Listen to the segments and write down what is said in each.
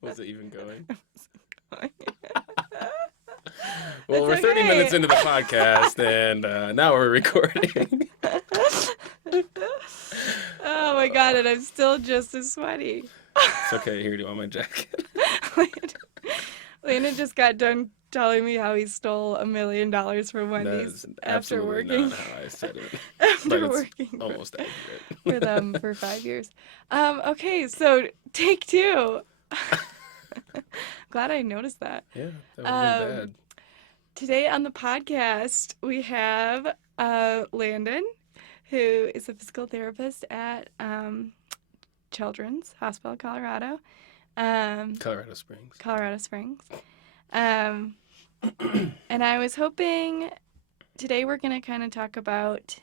Was it even going? Well, Well, we're 30 minutes into the podcast, and now we're recording. Oh my god, and I'm still just as sweaty. It's okay. Here, do you want my jacket? Landon just got done telling me how he stole $1 million from That Wendy's is after absolutely working not how I said it, but after it's working almost for them for 5 years. Okay, so take two. Glad I noticed that. Yeah, that would have been Um, bad. Today on the podcast, we have Landon, who is a physical therapist at Children's Hospital, Colorado. Colorado Springs. Colorado Springs. And I was hoping today we're going to kind of talk about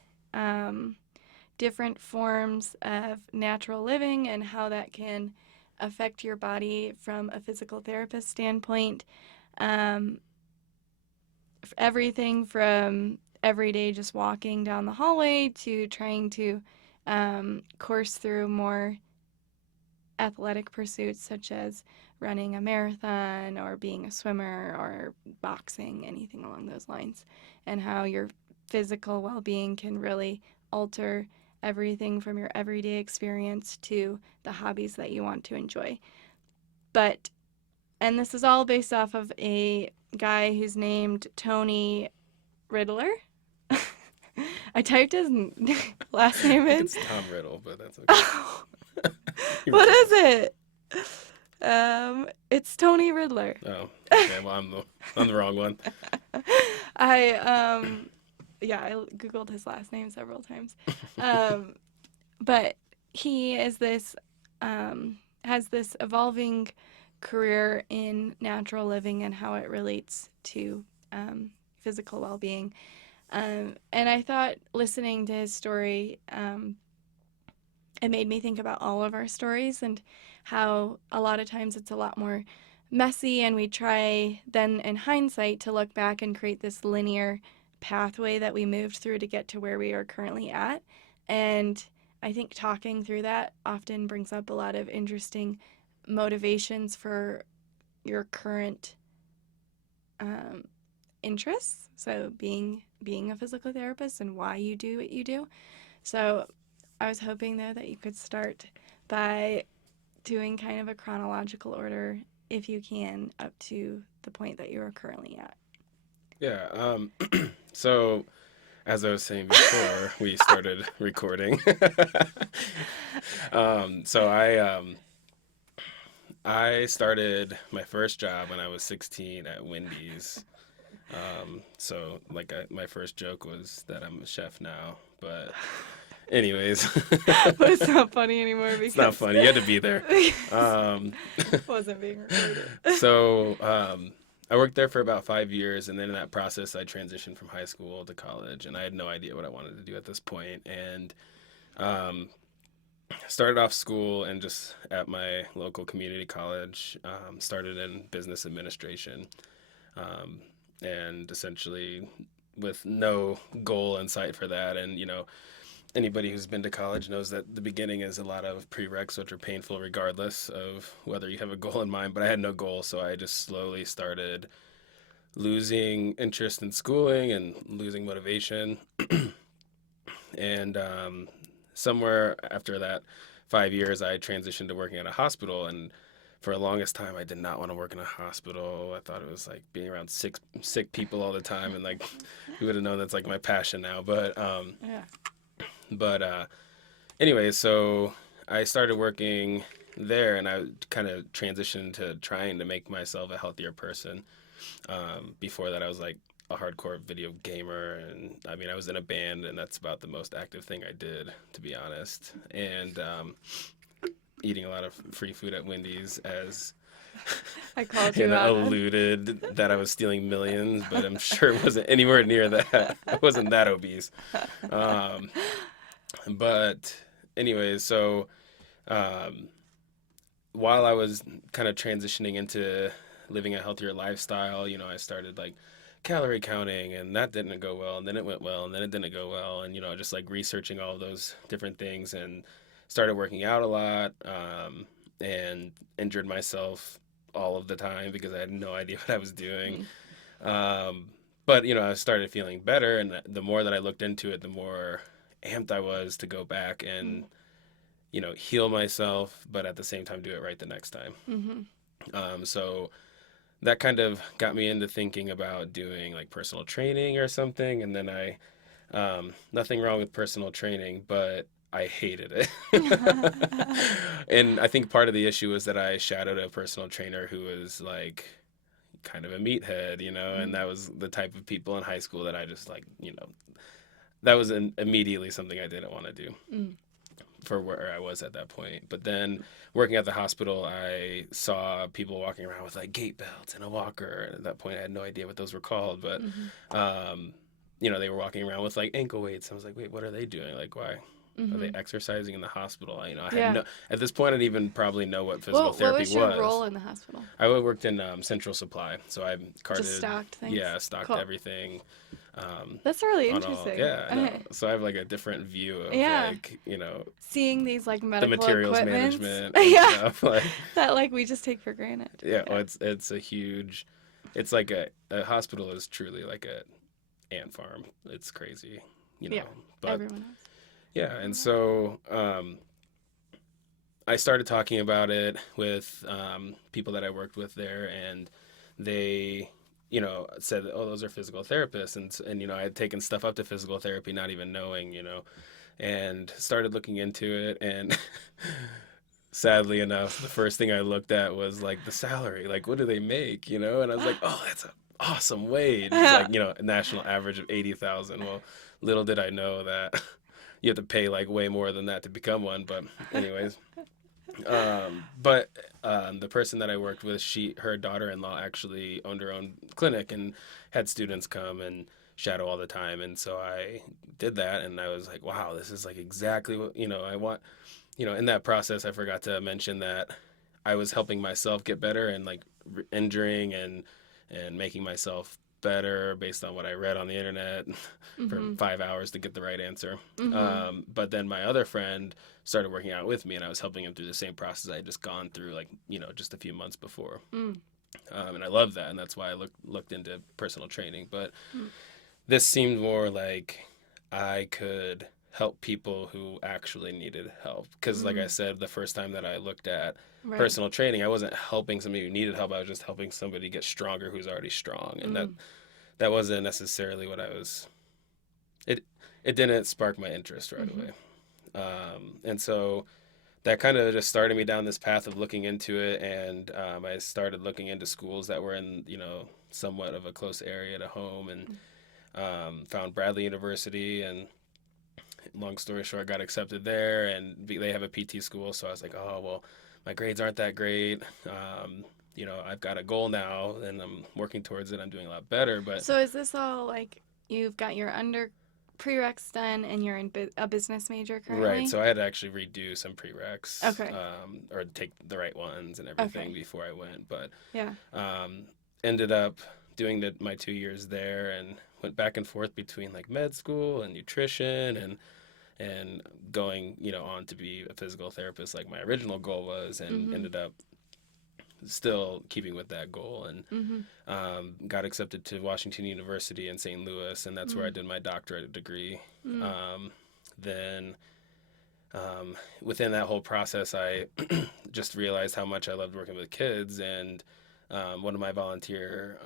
different forms of natural living and how that can affect your body from a physical therapist standpoint. Everything from every day just walking down the hallway to trying to course through more athletic pursuits such as running a marathon or being a swimmer or boxing, anything along those lines, and how your physical well-being can really alter everything from your everyday experience to the hobbies that you want to enjoy. And this is all based off of a guy who's named Tony Riddler. I typed his last name I think in. it's Tom Riddle, but that's okay. What is it? It's Tony Riddler. Oh, okay. Well, I'm the wrong one. I googled his last name several times. But he is this has this evolving career in natural living and how it relates to physical well-being. And I thought listening to his story, it made me think about all of our stories and how a lot of times it's a lot more messy, and we try then in hindsight to look back and create this linear pathway that we moved through to get to where we are currently at. And I think talking through that often brings up a lot of interesting motivations for your current interests. So being a physical therapist and why you do what you do. So I was hoping though that you could start by doing kind of a chronological order, if you can, up to the point that you are currently at. Yeah. So, as I was saying before we started recording, so I started my first job when I was 16 at Wendy's. So my first joke was that I'm a chef now, but anyways, But it's not funny anymore because it's not funny. You had to be there. it wasn't being recorded. So I worked there for about 5 years, and then in that process, I transitioned from high school to college, and I had no idea what I wanted to do at this point. And started off school and just at my local community college, started in business administration, and essentially with no goal in sight for that. And anybody who's been to college knows that the beginning is a lot of prereqs, which are painful regardless of whether you have a goal in mind. But I had no goal, so I just slowly started losing interest in schooling and losing motivation. And somewhere after that 5 years, I transitioned to working at a hospital. And for the longest time, I did not want to work in a hospital. I thought it was like being around sick people all the time. And like, who would have known that's like my passion now. But Yeah. But anyway, so I started working there, and I kind of transitioned to trying to make myself a healthier person. Before that, I was like a hardcore video gamer, and I mean, I was in a band, and that's about the most active thing I did, to be honest. And eating a lot of free food at Wendy's, as I called you out. alluded that I was stealing millions, but I'm sure it wasn't anywhere near that. I wasn't that obese. But anyways, so while I was kind of transitioning into living a healthier lifestyle, I started like calorie counting, and that didn't go well, and then it went well, and then it didn't go well, and just like researching all of those different things, and started working out a lot, and injured myself all of the time because I had no idea what I was doing. Mm. But I started feeling better, and the more that I looked into it, the more amped I was to go back and heal myself, but at the same time do it right the next time. So that kind of got me into thinking about doing like personal training or something. And then nothing wrong with personal training, but I hated it. And I think part of the issue was that I shadowed a personal trainer who was like kind of a meathead, and that was the type of people in high school that I just like, that was immediately something I didn't want to do. For where I was at that point. But then working at the hospital, I saw people walking around with like gait belts and a walker. And at that point, I had no idea what those were called. But, they were walking around with like ankle weights. I was like, wait, what are they doing? Like, why are they exercising in the hospital? I had at this point, I didn't even probably know what physical therapy was. What was your role in the hospital? I worked in central supply. So I carted. Just stocked things? Yeah, stocked everything. That's really interesting. So I have like a different view of like, seeing these like medical the materials equipments. management and stuff like that like we just take for granted. Well, it's a huge, it's like a hospital is truly like a ant farm. It's crazy, but everyone else. And so I started talking about it with people that I worked with there, and they said, oh, those are physical therapists. And I had taken stuff up to physical therapy, not even knowing, and started looking into it. And sadly enough, the first thing I looked at was like the salary, like, what do they make, And I was like, oh, that's an awesome wage. It's like, a national average of 80,000. Well, little did I know that you have to pay like way more than that to become one. But anyways, the person that I worked with, her daughter-in-law actually owned her own clinic and had students come and shadow all the time. And so I did that, and I was like, wow, this is like exactly what, I want. In that process, I forgot to mention that I was helping myself get better and like injuring and making myself better based on what I read on the internet for 5 hours to get the right answer. But then my other friend started working out with me, and I was helping him through the same process I had just gone through, like, just a few months before. And I loved that, and that's why I looked into personal training. But this seemed more like I could help people who actually needed help. Because like I said, the first time that I looked at personal training, I wasn't helping somebody who needed help. I was just helping somebody get stronger who's already strong. And that wasn't necessarily what I was. It didn't spark my interest right away. And so that kind of just started me down this path of looking into it. And I started looking into schools that were in, somewhat of a close area to home, and found Bradley University, and long story short, got accepted there, and they have a PT school. So I was like, oh, well, my grades aren't that great. I've got a goal now, and I'm working towards it. I'm doing a lot better. But so is this all like you've got your prereqs done, and you're in a business major currently? Right. So I had to actually redo some prereqs, okay, or take the right ones and everything before I went. But yeah, ended up doing my 2 years there, and went back and forth between like med school and nutrition and going, on to be a physical therapist like my original goal was, and ended up still keeping with that goal, and got accepted to Washington University in St. Louis, and that's where I did my doctorate degree. Then within that whole process, I just realized how much I loved working with kids, and one of my volunteer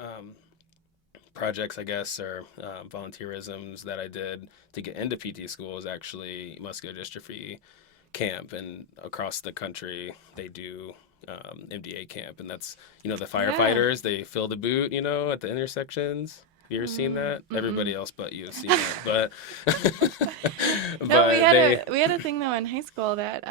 projects, I guess, or volunteerisms that I did to get into PT school was actually muscular dystrophy camp, and across the country they do MDA camp, and that's the firefighters, they fill the boot at the intersections. Have you ever seen that? Everybody else but you have seen it, but no, we had a thing though in high school that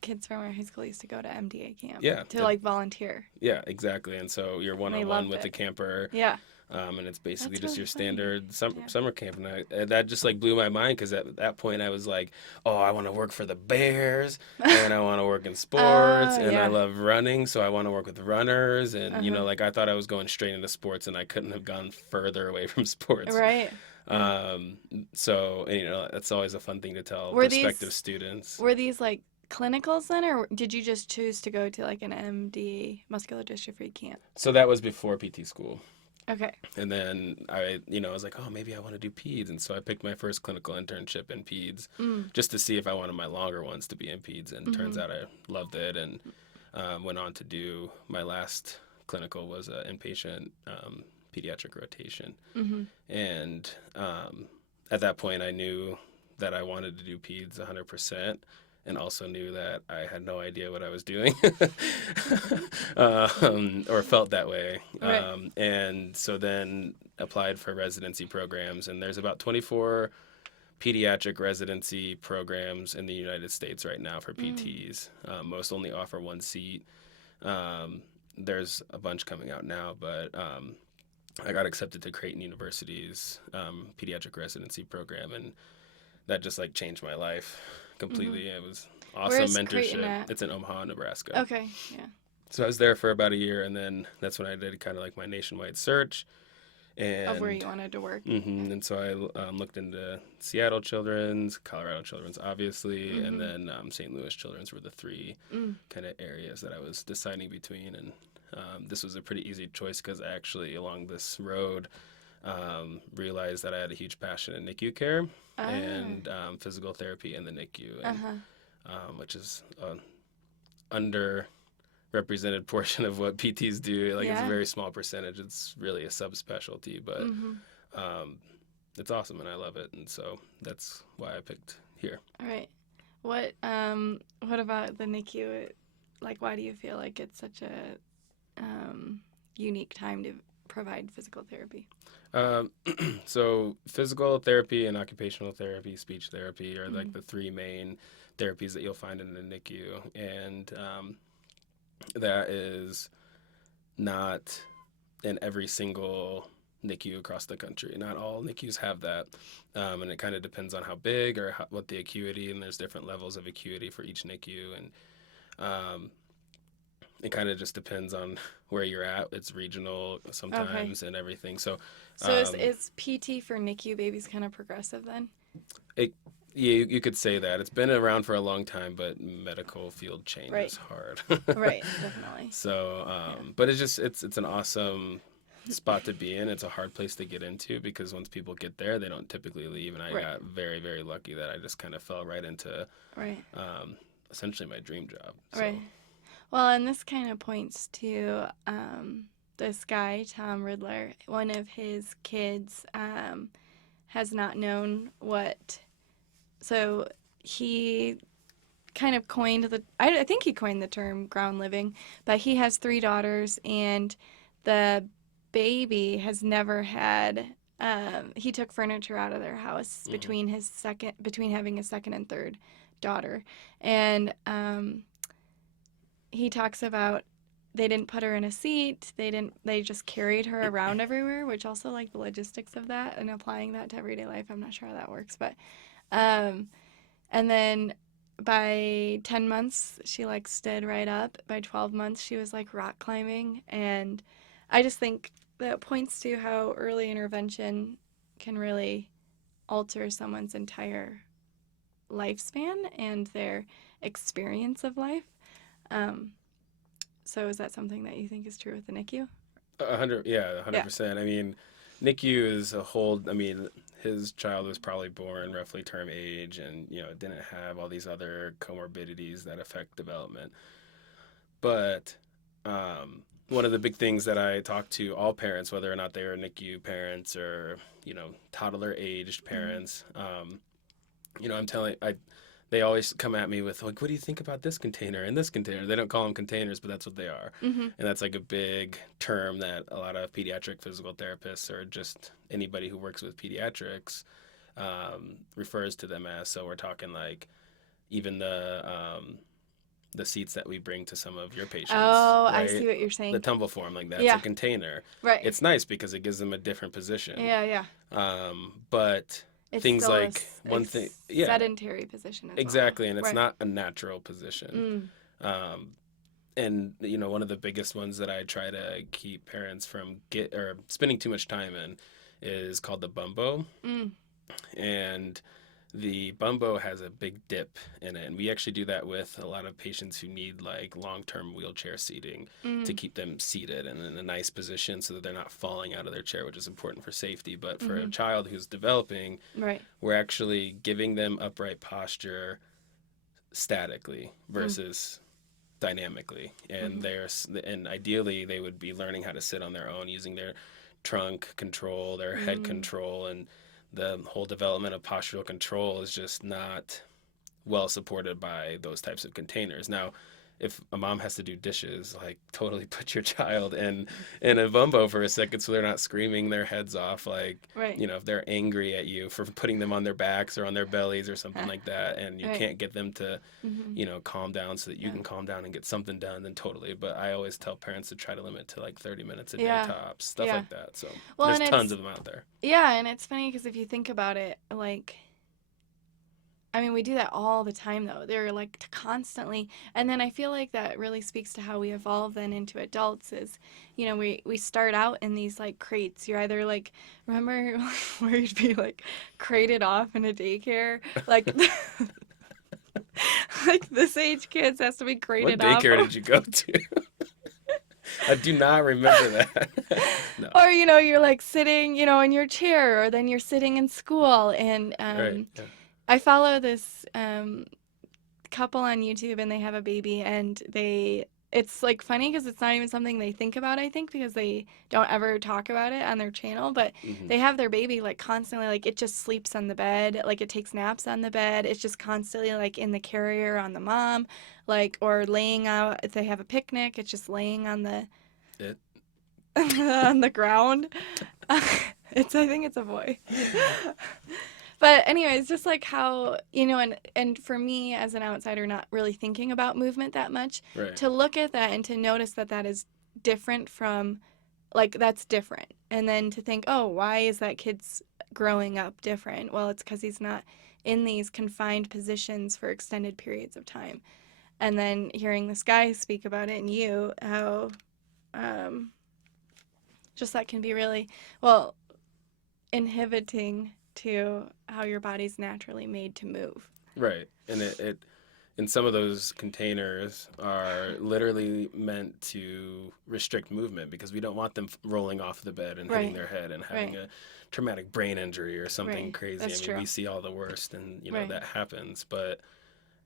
kids from our high school used to go to MDA camp to like volunteer. Yeah, exactly. And so you're one-on-one with the camper. Yeah. And it's basically just your standard summer camp. And that just like blew my mind, because at that point I was like, oh, I want to work for the Bears, and I want to work in sports, and I love running, so I want to work with runners. And, like I thought I was going straight into sports, and I couldn't have gone further away from sports. Right. So, that's always a fun thing to tell prospective students. Were these like clinicals then, or did you just choose to go to like an MD, muscular dystrophy camp? So that was before PT school. Okay. And then I was like, oh, maybe I want to do peds. And so I picked my first clinical internship in peds just to see if I wanted my longer ones to be in peds. And turns out I loved it, and went on to do my last clinical was an inpatient pediatric rotation. And at that point, I knew that I wanted to do peds 100%. And also knew that I had no idea what I was doing or felt that way. Right. And so then applied for residency programs. And there's about 24 pediatric residency programs in the United States right now for PTs. Most only offer one seat. There's a bunch coming out now, but I got accepted to Creighton University's pediatric residency program, and that just like changed my life completely. It was awesome. Where's mentorship. Creighton at? It's in Omaha, Nebraska. Okay. Yeah. So I was there for about a year, and then that's when I did kind of like my nationwide search. And, Of where you wanted to work. And so I looked into Seattle Children's, Colorado Children's, obviously, and then St. Louis Children's were the three kind of areas that I was deciding between. And this was a pretty easy choice because I actually, along this road, realized that I had a huge passion in NICU care and physical therapy in the NICU, and, which is an underrepresented portion of what PTs do. Like it's a very small percentage. It's really a subspecialty, but it's awesome and I love it, and so that's why I picked here. All right. What about the NICU? Like, why do you feel like it's such a unique time to provide physical therapy? So physical therapy and occupational therapy, speech therapy are like the three main therapies that you'll find in the NICU. And that is not in every single NICU across the country. Not all NICUs have that. And it kind of depends on how big or what the acuity, and there's different levels of acuity for each NICU. And it kind of just depends on where you're at. It's regional sometimes and everything. So is PT for NICU babies kind of progressive then? You could say that. It's been around for a long time, but medical field change is hard. Right, definitely. So, but it's an awesome spot to be in. It's a hard place to get into because once people get there, they don't typically leave. And I got very, very lucky that I just kind of fell right into essentially my dream job. So. Right. Well, and this kind of points to this guy, Tom Riddler. One of his kids has not known what. So he kind of coined I think he coined the term ground living, but he has 3 daughters, and the baby has never had. He took furniture out of their house between having his second and third daughter, and he talks about they didn't put her in a seat. They just carried her around everywhere, which also like the logistics of that and applying that to everyday life. I'm not sure how that works, but and then by 10 months she like stood right up. By 12 months she was like rock climbing, and I just think that points to how early intervention can really alter someone's entire lifespan and their experience of life. So is that something that you think is true with the NICU? 100%. I mean, NICU is a whole. I mean, his child was probably born roughly term age, and didn't have all these other comorbidities that affect development. But one of the big things that I talk to all parents, whether or not they are NICU parents or toddler aged parents, I'm telling they always come at me with like, what do you think about this container and this container? They don't call them containers, but that's what they are. And that's like a big term that a lot of pediatric physical therapists or just anybody who works with pediatrics refers to them as. So we're talking like even the seats that we bring to some of your patients. Oh, right? I see what you're saying. The tumble form, like that's a container. Right. It's nice because it gives them a different position. Yeah. But it's things like sedentary position as exactly, well. And it's not a natural position. And one of the biggest ones that I try to keep parents from spending too much time in is called the bumbo. And the bumbo has a big dip in it, and we actually do that with a lot of patients who need like long-term wheelchair seating to Mm. keep them seated and in a nice position so that they're not falling out of their chair, which is important for safety. But for a Mhm. child who's developing, Right. we're actually giving them upright posture statically Mm. versus dynamically, and Mhm. ideally they would be learning how to sit on their own using their trunk control, their head Mm. control, and the whole development of postural control is just not well supported by those types of containers. Now, if a mom has to do dishes, like totally put your child in a bumbo for a second so they're not screaming their heads off, like, Right. if they're angry at you for putting them on their backs or on their bellies or something like that, and you Right. can't get them to Mhm. calm down so that you Yeah. can calm down and get something done, then totally. But I always tell parents to try to limit to like 30 minutes a day Yeah. tops, stuff Yeah. like that. So Well, there's and tons it's of them out there. yeah, and it's funny because if you think about it, like I mean, we do that all the time though. They're like constantly, and then I feel like that really speaks to how we evolve then into adults is, we start out in these like crates. You're either like, remember where you'd be like crated off in a daycare, like like this age kids has to be What crated off. daycare did you go to? I do not remember that. No. Or you're like sitting in your chair, or then you're sitting in school, and Right. Yeah. I follow this couple on YouTube, and they have a baby, and it's like funny because it's not even something they think about, I think, because they don't ever talk about it on their channel, but Hmm. they have their baby like constantly, like it just sleeps on the bed, like it takes naps on the bed, it's just constantly like in the carrier on the mom, like, or laying out if they have a picnic, it's just laying on the It. on the ground. I think it's a boy. But anyways, just like how, and for me as an outsider not really thinking about movement that much, Right. to look at that and to notice that that is different from, like, that's different. And then to think, oh, why is that kid's growing up different? Well, it's because he's not in these confined positions for extended periods of time. And then hearing this guy speak about it, and you, how um, just that can be really, well, inhibiting to how your body's naturally made to move. Right. And and some of those containers are literally meant to restrict movement because we don't want them rolling off the bed and hitting Right. their head and having Right. a traumatic brain injury or something Right. crazy. I That's mean, true. we see all the worst, and Right. that happens, but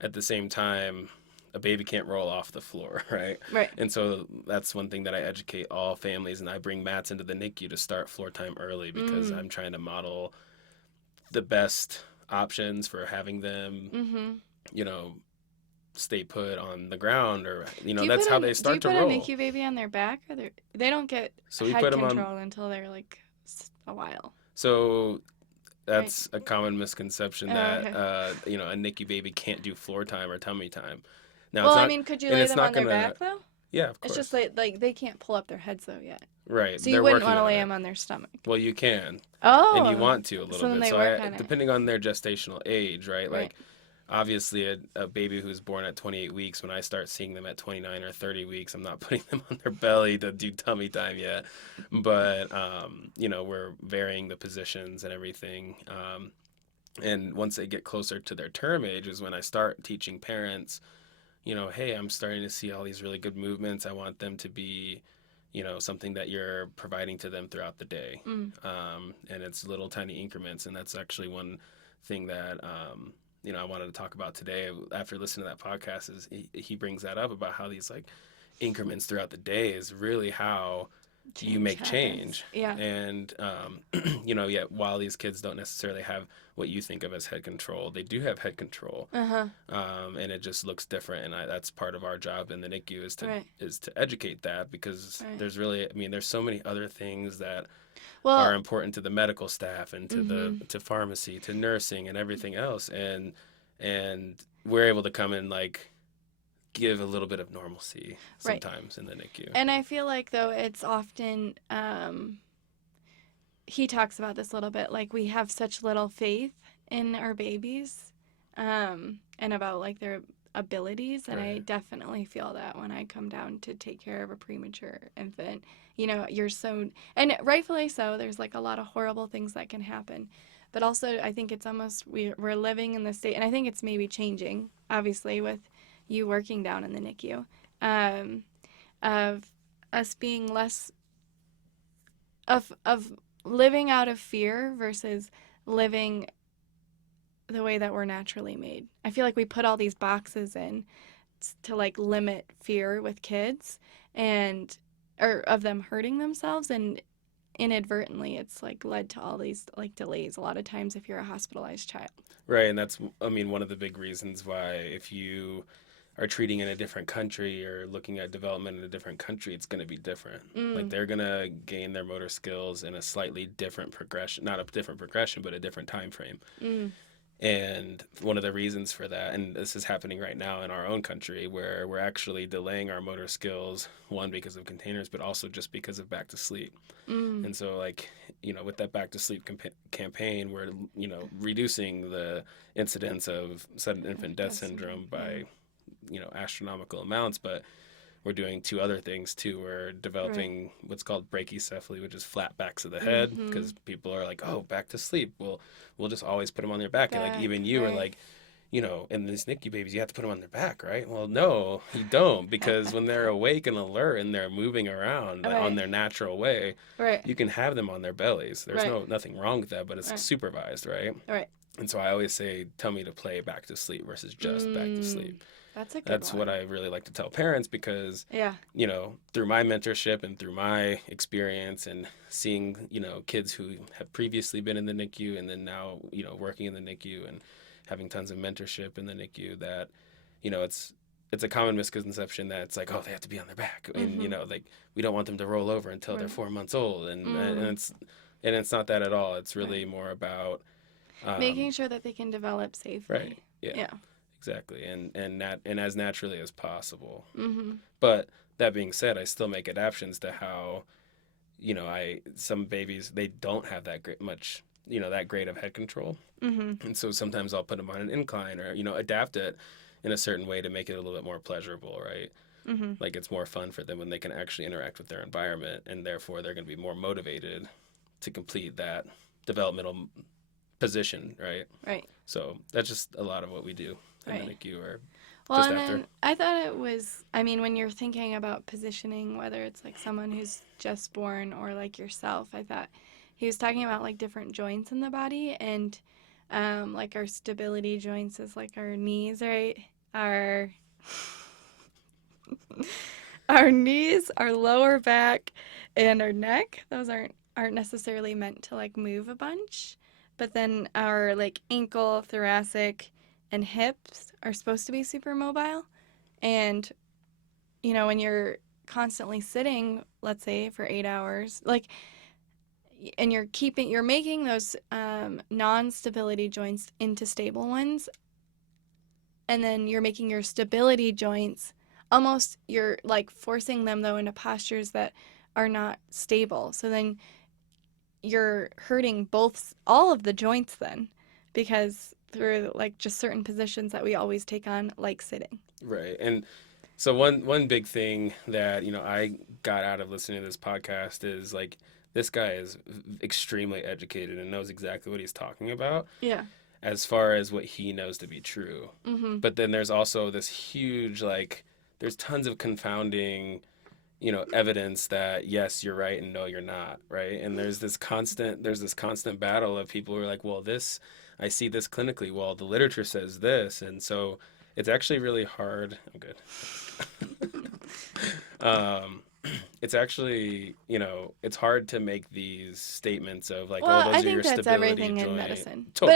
at the same time, a baby can't roll off the floor, right? Right. And so that's one thing that I educate all families, and I bring mats into the NICU to start floor time early because Mm. I'm trying to model the best options for having them, Mm-hmm. you know, stay put on the ground, or Do you that's put how they do you start to put a roll. NICU baby on their back, or they don't get So we head put them on. control until they're like a while, So right? that's a common misconception Oh, that okay. a NICU baby can't do floor time or tummy time. Now Well, it's I not, mean, could you and lay it's them not on their gonna. back though? Yeah, of It's just course. like they can't pull up their heads though yet. Right, So you they're wouldn't working want to on lay it. them on their stomach. Well, you can, and you Oh, want to a little so then bit. they So work on it. depending on their gestational age, right? Right. Like obviously a baby who's born at 28 weeks, when I start seeing them at 29 or 30 weeks, I'm not putting them on their belly to do tummy time yet. But we're varying the positions and everything. And once they get closer to their term age is when I start teaching parents, hey, I'm starting to see all these really good movements. I want them to be, something that you're providing to them throughout the day. Mm. And it's little tiny increments. And that's actually one thing that, I wanted to talk about today after listening to that podcast is he brings that up about how these like increments throughout the day is really how you Change make happens. change. Yeah. And, yet while these kids don't necessarily have what you think of as head control, they do have head control. Uh-huh. And it just looks different. And that's part of our job in the NICU Right. is to educate that because Right. there's really, there's so many other things that Well, are important to the medical staff and to mm-hmm. to pharmacy, to nursing and everything else. And we're able to come and like give a little bit of normalcy Right. sometimes in the NICU. And I feel like though it's often he talks about this a little bit, like we have such little faith in our babies, and about like their abilities, and I Right. definitely feel that when I come down to take care of a premature infant. You're so, and rightfully so, there's like a lot of horrible things that can happen, but also I think it's almost we're living in the state, and I think it's maybe changing, obviously, with you working down in the NICU, of us being less of living out of fear versus living the way that we're naturally made. I feel like we put all these boxes in to like limit fear with kids and or of them hurting themselves, and inadvertently it's like led to all these like delays a lot of times if you're a hospitalized child. Right, and that's, I mean, one of the big reasons why if you are treating in a different country or looking at development in a different country, it's going to be different. Like Mm, they're going to gain their motor skills in a slightly different progression, not a different progression, but a different time frame. mm, And one of the reasons for that, and this is happening right now in our own country, where we're actually delaying our motor skills, one, because of containers, but also just because of back to sleep. mm. And so, like, with that back to sleep campaign, we're, reducing the incidence of sudden infant death That's syndrome yeah. by, astronomical amounts. But we're doing two other things too. We're Right. developing what's called brachycephaly, which is flat backs of the head, Mm-hmm. because people are like, "Oh, back to sleep." Well, we'll just always put them on their back, and like Back, even you are right. like, in these NICU babies, you have to put them on their back, right? Well, no, you don't, because when they're awake and alert and they're moving around on Right. their natural way, Right. you can have them on their bellies. There's Right. nothing wrong with that, but it's Right. supervised, right? Right. And so I always say, tell me to play back to sleep versus just back to Mm. sleep. That's a good That's what one. I really like to tell parents, because Yeah. through my mentorship and through my experience and seeing, kids who have previously been in the NICU and then now, working in the NICU and having tons of mentorship in the NICU, that, it's a common misconception that it's like, oh, they have to be on their back. And, Mm-hmm. like, we don't want them to roll over until they're Right. 4 months old. Mm. And it's not that at all. It's Right. really more about, Making um, sure that they can develop right. safely. Yeah, Yeah. exactly. And as naturally as possible. Mm-hmm. But that being said, I still make adaptations to how, some babies, they don't have that that great of head control. Mm-hmm. And so sometimes I'll put them on an incline or, adapt it in a certain way to make it a little bit more pleasurable, right? Mm-hmm. Like it's more fun for them when they can actually interact with their environment, and therefore they're going to be more motivated to complete that developmental position, right? Right. So that's just a lot of what we do in the Right. NICU or Well, just and after. then I thought it was, I mean, when you're thinking about positioning, whether it's like someone who's just born or like yourself, I thought he was talking about like different joints in the body, and like our stability joints is like our knees, right? Our our knees, our lower back, and our neck. Those aren't necessarily meant to like move a bunch, but then our like ankle, thoracic, and hips are supposed to be super mobile. And when you're constantly sitting, let's say for 8 hours, like, and you're making those non-stability joints into stable ones, and then you're making your stability joints almost, you're like forcing them though into postures that are not stable. So then you're hurting all of the joints then, because through like just certain positions that we always take on, like sitting. Right. And so one big thing that, I got out of listening to this podcast is like, this guy is extremely educated and knows exactly what he's talking about Yeah. as far as what he knows to be true. Mm-hmm. But then there's also this huge, like, there's tons of confounding, evidence that yes, you're right and no, you're not, right? And there's this constant battle of people who are like, well, I see this clinically. Well, the literature says this, and so it's actually really hard. I'm good. um, it's actually, it's hard to make these statements of like, oh, Well, I those are your think that's stability everything in joint. medicine. But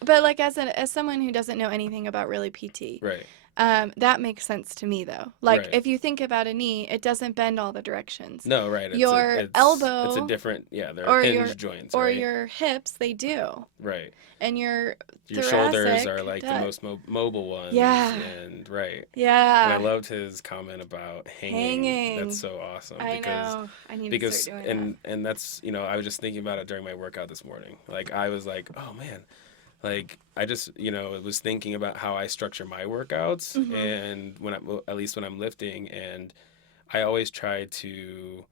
Totally. like as someone who doesn't know anything about really PT, Right. that makes sense to me though. Like Right. if you think about a knee, it doesn't bend all the directions. No, right. Your It's a elbow different, yeah, they're or hinge joints, or right? your hips, they do. Right. And your Your shoulders are thoracic like the does. most mobile ones, Yeah. and right. And I Yeah. loved his comment about hanging. That's Hanging. so awesome I know. I need to start doing that. and that's, I was just thinking about it during my workout this morning. Like I was like, oh man, like I just, was thinking about how I structure my workouts, Mhm. and at least when I'm lifting, and I always try to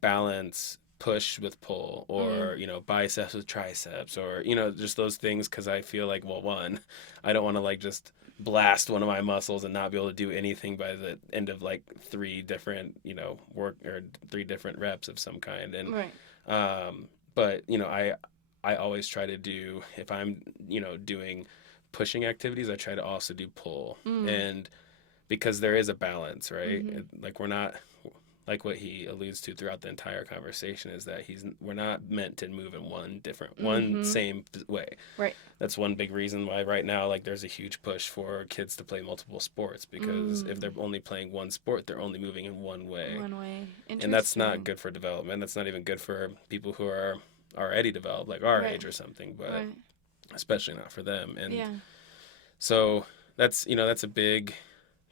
balance push with pull, Mm. or biceps with triceps, or just those things, because I feel like, well, one, I don't want to like just blast one of my muscles and not be able to do anything by the end of like three different work, or three different reps of some kind. And Right. but I always try to do, if I'm doing pushing activities, I try to also do pull. Mm. And because there is a balance, right? Mm-hmm. Like, we're not, like what he alludes to throughout the entire conversation, is that we're not meant to move in one Mm-hmm. same way. Right. That's one big reason why right now, like, there's a huge push for kids to play multiple sports, because if Mm. they're only playing one sport, they're only moving in one way. One way. And that's not Interesting. good for development. That's not even good for people who are already developed, like our Right. age or something, but Right. especially not for them. And Yeah. so that's a big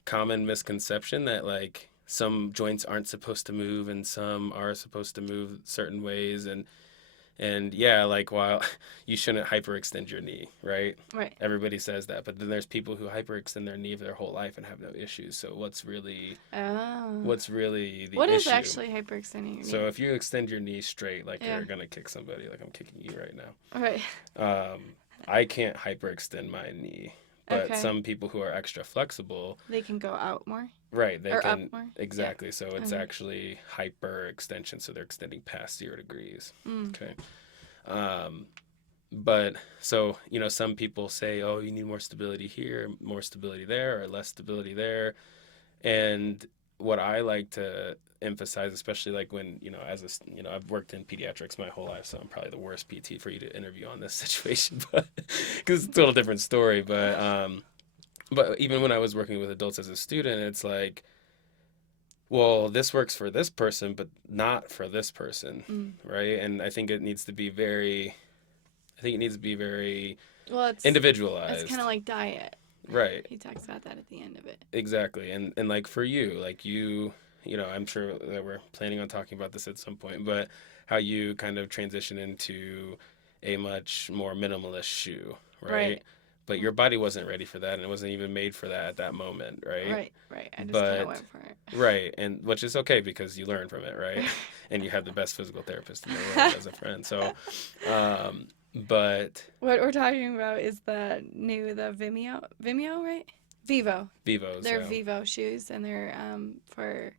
common misconception, that like some joints aren't supposed to move and some are supposed to move certain ways. And yeah, like, while you shouldn't hyperextend your knee, right? Right. Everybody says that, but then there's people who hyperextend their knee their whole life and have no issues. So Oh. what's really the What is issue? actually hyperextending your knee? So if you extend your knee straight, like, Yeah. you're gonna kick somebody, like I'm kicking you right now. Right. I can't hyperextend my knee, but Okay. some people who are extra flexible, They can go out more right, they or up can, more. exactly. So it's Okay. actually hyperextension, so they're extending past 0 degrees. Mm. Okay. Um, but so, some people say, oh, you need more stability here, more stability there, or less stability there. And what I like to emphasize, especially like when, I've worked in pediatrics my whole life, so I'm probably the worst PT for you to interview on this situation, but because it's a total different story. But even when I was working with adults as a student, it's like, well, this works for this person, but not for this person, Mm. right? And I think it needs to be very, Well, it's kind individualized, of like diet. right? He talks about that at the end of it. Exactly. And like for you, like I'm sure that we're planning on talking about this at some point, but how you kind of transition into a much more minimalist shoe, right? Right. But your body wasn't ready for that, and it wasn't even made for that at that moment, right? Right. Right. I just kind of But went for it. right, and which is okay, because you learn from it, right? And you have the best physical therapist in the world as a friend. So, but What we're talking about is the Vimeo, right? Vivo. Vivos, They're yeah. Vivo shoes, and they're for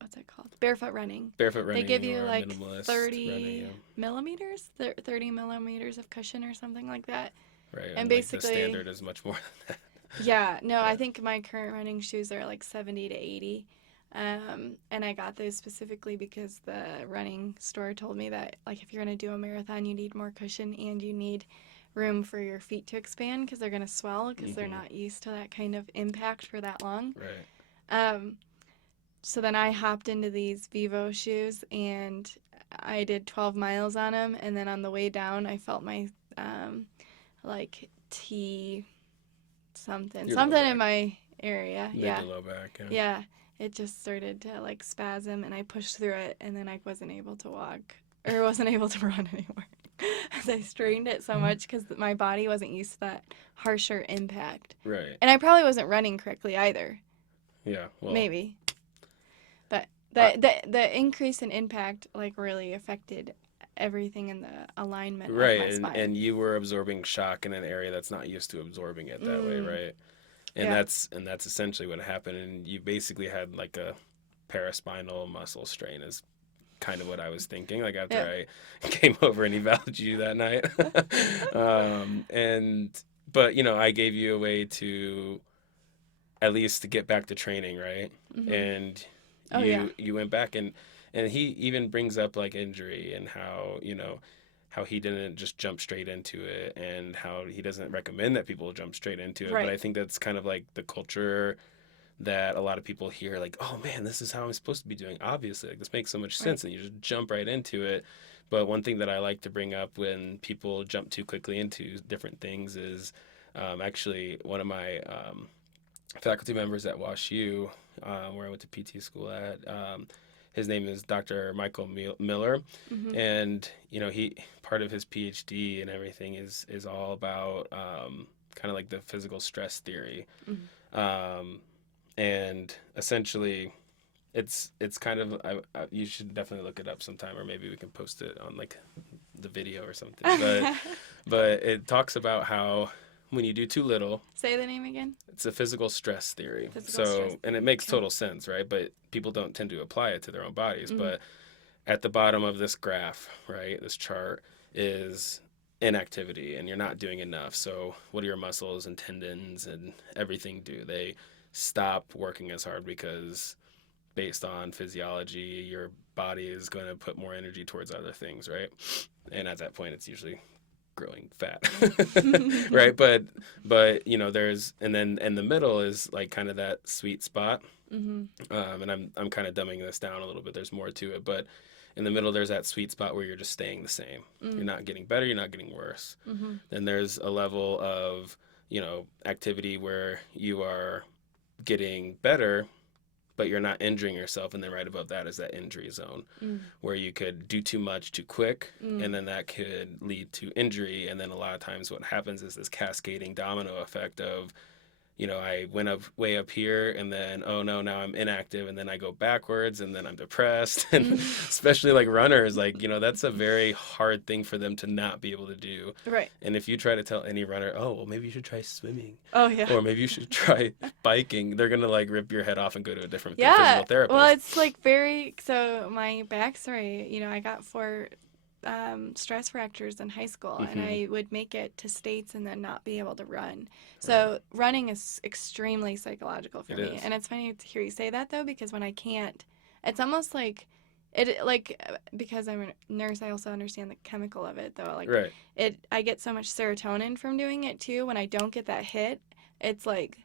what's it called? Barefoot running. Barefoot They running give you or like minimalist running, 30 yeah. millimeters, 30 millimeters of cushion or something like that. Right, And and like the basically, standard is much more than yeah, no, that. I think my current running shoes are like 70 to 80. And I got those specifically because the running store told me that, like, if you're going to do a marathon, you need more cushion and you need room for your feet to expand because they're going to swell because they're Hmm. not used to that kind of impact for that long. Right. Um, so then I hopped into these Vivo shoes and I did 12 miles on them. And then on the way down, I felt my, like, T something, Your low something in back. my area. Mid Yeah. to low back, yeah. Yeah. It just started to like spasm and I pushed through it and then I wasn't able to walk or wasn't able to run anymore. I strained it so much because my body wasn't used to that harsher impact. Right. And I probably wasn't running correctly either. Yeah. Well, Maybe. But I, the increase in impact like really affected everything in the alignment of right, my and spine. you were absorbing shock in an area that's not used to absorbing it that way, Mm, right? And yeah. that's essentially what happened, and you basically had like a paraspinal muscle strain is kind of what I was thinking, like after Yeah. I came over and evaluated you that night. And but I gave you a way to at least to get back to training, right? Mhm. And Oh yeah. you went back, and he even brings up like injury, and how how he didn't just jump straight into it, and how he doesn't recommend that people jump straight into it. But Right. I think that's kind of like the culture that a lot of people hear, like, oh man, this is how I'm supposed to be doing, obviously, like this makes so much Right. sense, and you just jump right into it. But one thing that I like to bring up when people jump too quickly into different things is, actually one of my faculty members at WashU, where I went to PT school at. His name is Dr. Michael Miller, Mhm. and he, part of his PhD and everything is all about, kind of like the physical stress theory, Mhm. um, and essentially it's kind of you should definitely look it up sometime, or maybe we can post it on like the video or something. But it talks about how when you do too little, Say the name again. it's a physical stress theory. Physical stress And it theory. makes Okay. total sense, right? But people don't tend to apply it to their own bodies. Mm-hmm. But at the bottom of this graph, right, this chart is inactivity, and you're not doing enough. So what do your muscles and tendons and everything do? They stop working as hard because based on physiology, your body is going to put more energy towards other things, right? And at that point, it's usually growing fat, right? But you know, there's and then in the middle is like kind of that sweet spot. Mm-hmm. And I'm kind of dumbing this down a little bit. There's more to it, but in the middle, there's that sweet spot where you're just staying the same. Mm-hmm. You're not getting better. You're not getting worse. Mm-hmm. Then there's a level of, you know, activity where you are getting better, but you're not injuring yourself. And then right above that is that injury zone where you could do too much too quick, and then that could lead to injury. And then a lot of times what happens is this cascading domino effect of, you know, I went up way up here, and then, oh no, now I'm inactive, and then I go backwards, and then I'm depressed. And especially like runners, like, you know, that's a very hard thing for them to not be able to do. Right. And if you try to tell any runner, oh, well, maybe you should try swimming, Oh yeah. or maybe you should try biking, they're gonna like rip your head off and go to a different Yeah. physical therapist. Well, it's like so my backstory, you know, I got 4 stress fractures in high school, and I would make it to states and then not be able to run. So running is extremely psychological for me. And it's funny to hear you say that though, because when I can't, it's almost like because I'm a nurse, I also understand the chemical of it though. Like I get so much serotonin from doing it too. When I don't get that hit, it's like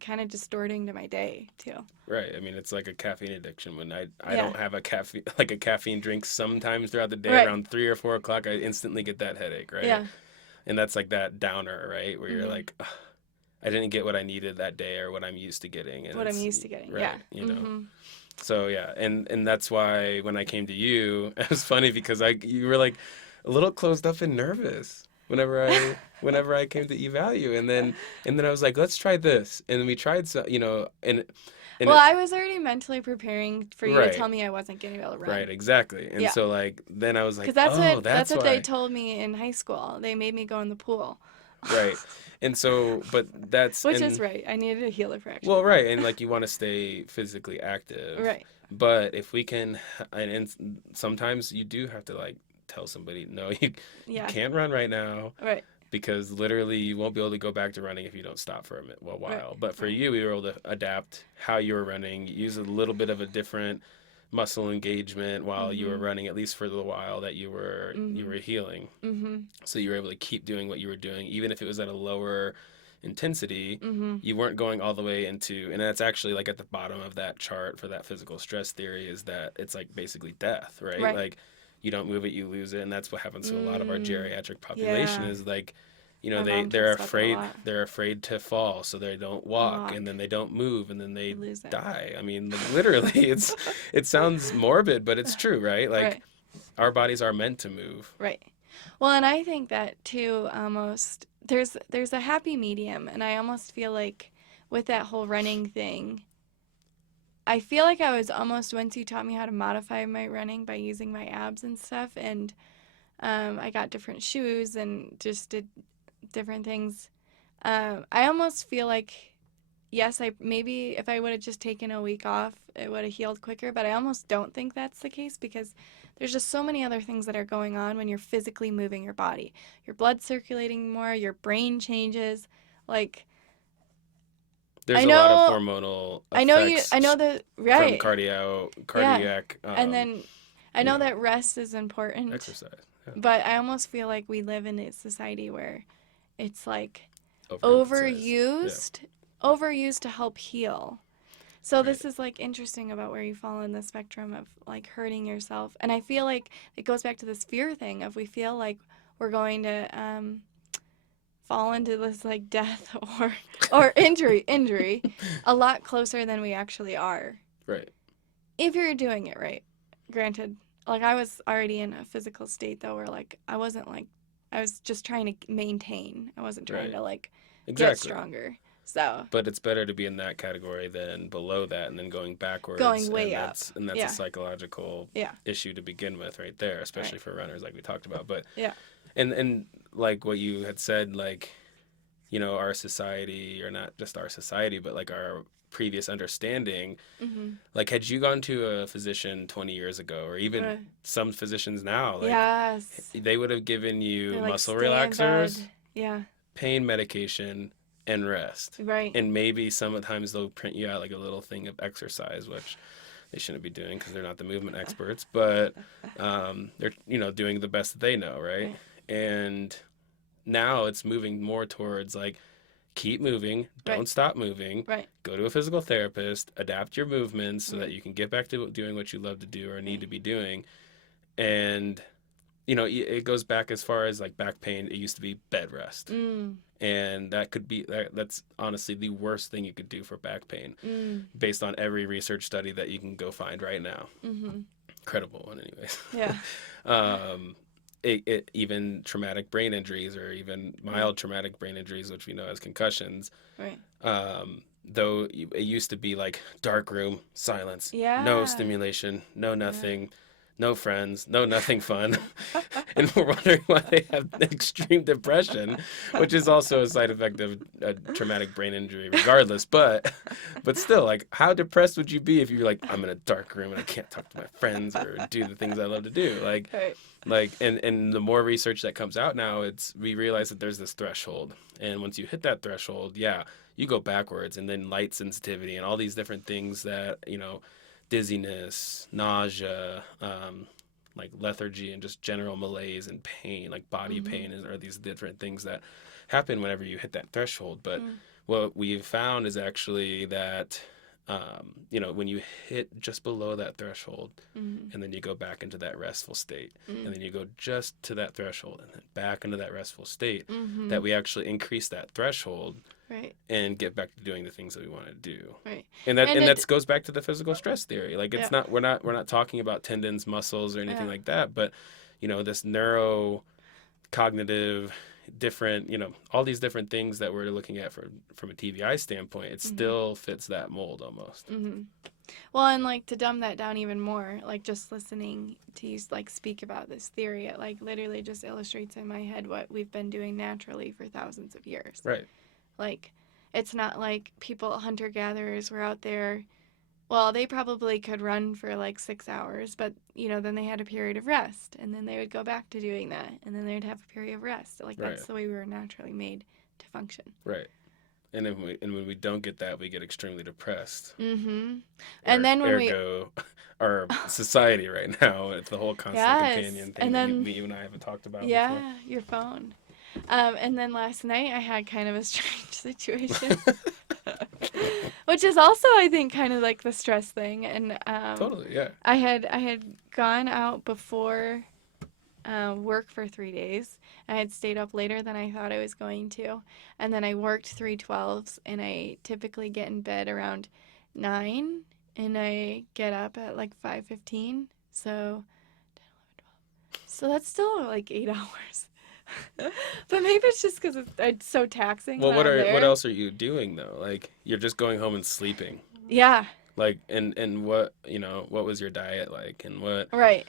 kind of distorting to my day too. Right. I mean, it's like a caffeine addiction. When I don't have a caffeine drink sometimes throughout the day around 3 or 4 o'clock, I instantly get that headache, right? Yeah. And that's like that downer, right? Where you're like, ugh, I didn't get what I needed that day or what I'm used to getting. And what I'm used to getting, right, yeah. You know. So yeah, and that's why when I came to you, it was funny because you were like a little closed up and nervous whenever I came to evaluate, and then I was like, let's try this, and we tried you know, and well, I was already mentally preparing for you to tell me I wasn't going to be able to run. Right, exactly. And so like then I was like, because that's what why. they told me in high school. They made me go in the pool. Right. And so, but that's which is right. I needed to heal the fracture. Well, right, and like you want to stay physically active. Right. But if we can, and sometimes you do have to like tell somebody, no, you can't run right now. Right. Because literally you won't be able to go back to running if you don't stop for a while. Right. But for you, we were able to adapt how you were running, use a little bit of a different muscle engagement while you were running, at least for the while that you were healing. So you were able to keep doing what you were doing, even if it was at a lower intensity. You weren't going all the way into, and that's actually like at the bottom of that chart for that physical stress theory, is that it's like basically death, right? Like you don't move it, you lose it, and that's what happens to a lot of our geriatric population. Is like, you know, they're afraid to fall, so they don't walk, and then they don't move, and then they die. I mean, like, literally, it sounds morbid, but it's true, right? Like our bodies are meant to move. Right. Well, and I think that too, almost there's a happy medium, and I almost feel like with that whole running thing, I feel like I was almost, once you taught me how to modify my running by using my abs and stuff, and I got different shoes and just did different things. I almost feel like, yes, maybe if I would have just taken a week off, it would have healed quicker, but I almost don't think that's the case, because there's just so many other things that are going on when you're physically moving your body. Your blood's circulating more, your brain changes, like... There's a lot of hormonal effects from cardiac. And then I know that rest is important. Exercise. Yeah. But I almost feel like we live in a society where it's like overused to help heal. So this is like interesting about where you fall in the spectrum of like hurting yourself. And I feel like it goes back to this fear thing of we feel like we're going to fall into this like death or injury a lot closer than we actually are. Right. If you're doing it right. Granted, like I was already in a physical state though where like I wasn't like, I was just trying to maintain. I wasn't trying to like get stronger. So But it's better to be in that category than below that and then going backwards. going way And up. that's a Yeah. psychological Yeah. issue to begin with right there, especially Right. for runners like we talked about. But Yeah. and like what you had said, like, our society, or not just our society, but like our previous understanding, Mhm. like had you gone to a physician 20 years ago, or even Right. some physicians now, like Yes. they would have given They're you like muscle stay in bed. relaxers, Yeah. pain medication, and rest. Right. And maybe sometimes they'll print you out like a little thing of exercise, which they shouldn't be doing because they're not the movement experts, but they're doing the best that they know, right? Right. And now it's moving more towards like keep moving, Right. don't stop moving, Right. go to a physical therapist, adapt your movements so that Right. you can get back to doing what you love to do or need to Right. be doing. And it goes back as far as like back pain. It used to be bed rest. Mm. And that's honestly the worst thing you could do for back pain, Mm. based on every research study that you can go find right now. Mhm. Credible one, anyways. Yeah. um, even traumatic brain injuries, or even Right. mild traumatic brain injuries, which we know as concussions, Right. though it used to be like dark room, silence, no Yeah. stimulation, no Yeah. nothing, no friends, no nothing fun. And we're wondering why they have extreme depression, which is also a side effect of a traumatic brain injury regardless. But still, like, how depressed would you be if you're like, I'm in a dark room and I can't talk to my friends or do the things I love to do? Right. And the more research that comes out now, we realize that there's this threshold. And once you hit that threshold, yeah, you go backwards, and then light sensitivity and all these different things that, dizziness, nausea, like lethargy, and just general malaise and pain, like body Mhm. pain, are these different things that happen whenever you hit that threshold. But Mm. what we've found is actually that, when you hit just below that threshold, Mhm. and then you go back into that restful state, Mm. and then you go just to that threshold and then back into that restful state, Mhm. that we actually increase that threshold Right. and get back to doing the things that we want to do. Right. And And that goes back to the physical stress theory. Like, it's Yeah. not, we're not talking about tendons, muscles, or anything Yeah. like that, but this neuro cognitive different, all these different things that we're looking at from a TVI standpoint, it Mhm. still fits that mold almost. Mhm. Well, and like to dumb that down even more, like just listening to you like speak about this theory, it like literally just illustrates in my head what we've been doing naturally for thousands of years. Right. Like, it's not like people, hunter gatherers, were out there. Well, they probably could run for like 6 hours, but then they had a period of rest, and then they would go back to doing that, and then they'd have a period of rest. Like, Right. that's the way we were naturally made to function. Right. And when we don't get that, we get extremely depressed. Mm-hmm. And then when ergo, our society right now, it's the whole constant Yes. companion thing And that then you and I haven't talked about yeah, before. your phone. And then last night I had kind of a strange situation, which is also, I think, kind of like the stress thing. And Totally, yeah. I had gone out before work for 3 days. I had stayed up later than I thought I was going to, and then I worked 3 12s, and I typically get in bed around 9, and I get up at like 5:15. So 10, 11, 12. So that's still like 8 hours. But maybe it's just because it's so taxing. Well, when I'm what there. else are you doing though? Like, you're just going home and sleeping. Yeah. Like, and what what was your diet like, and what? Right.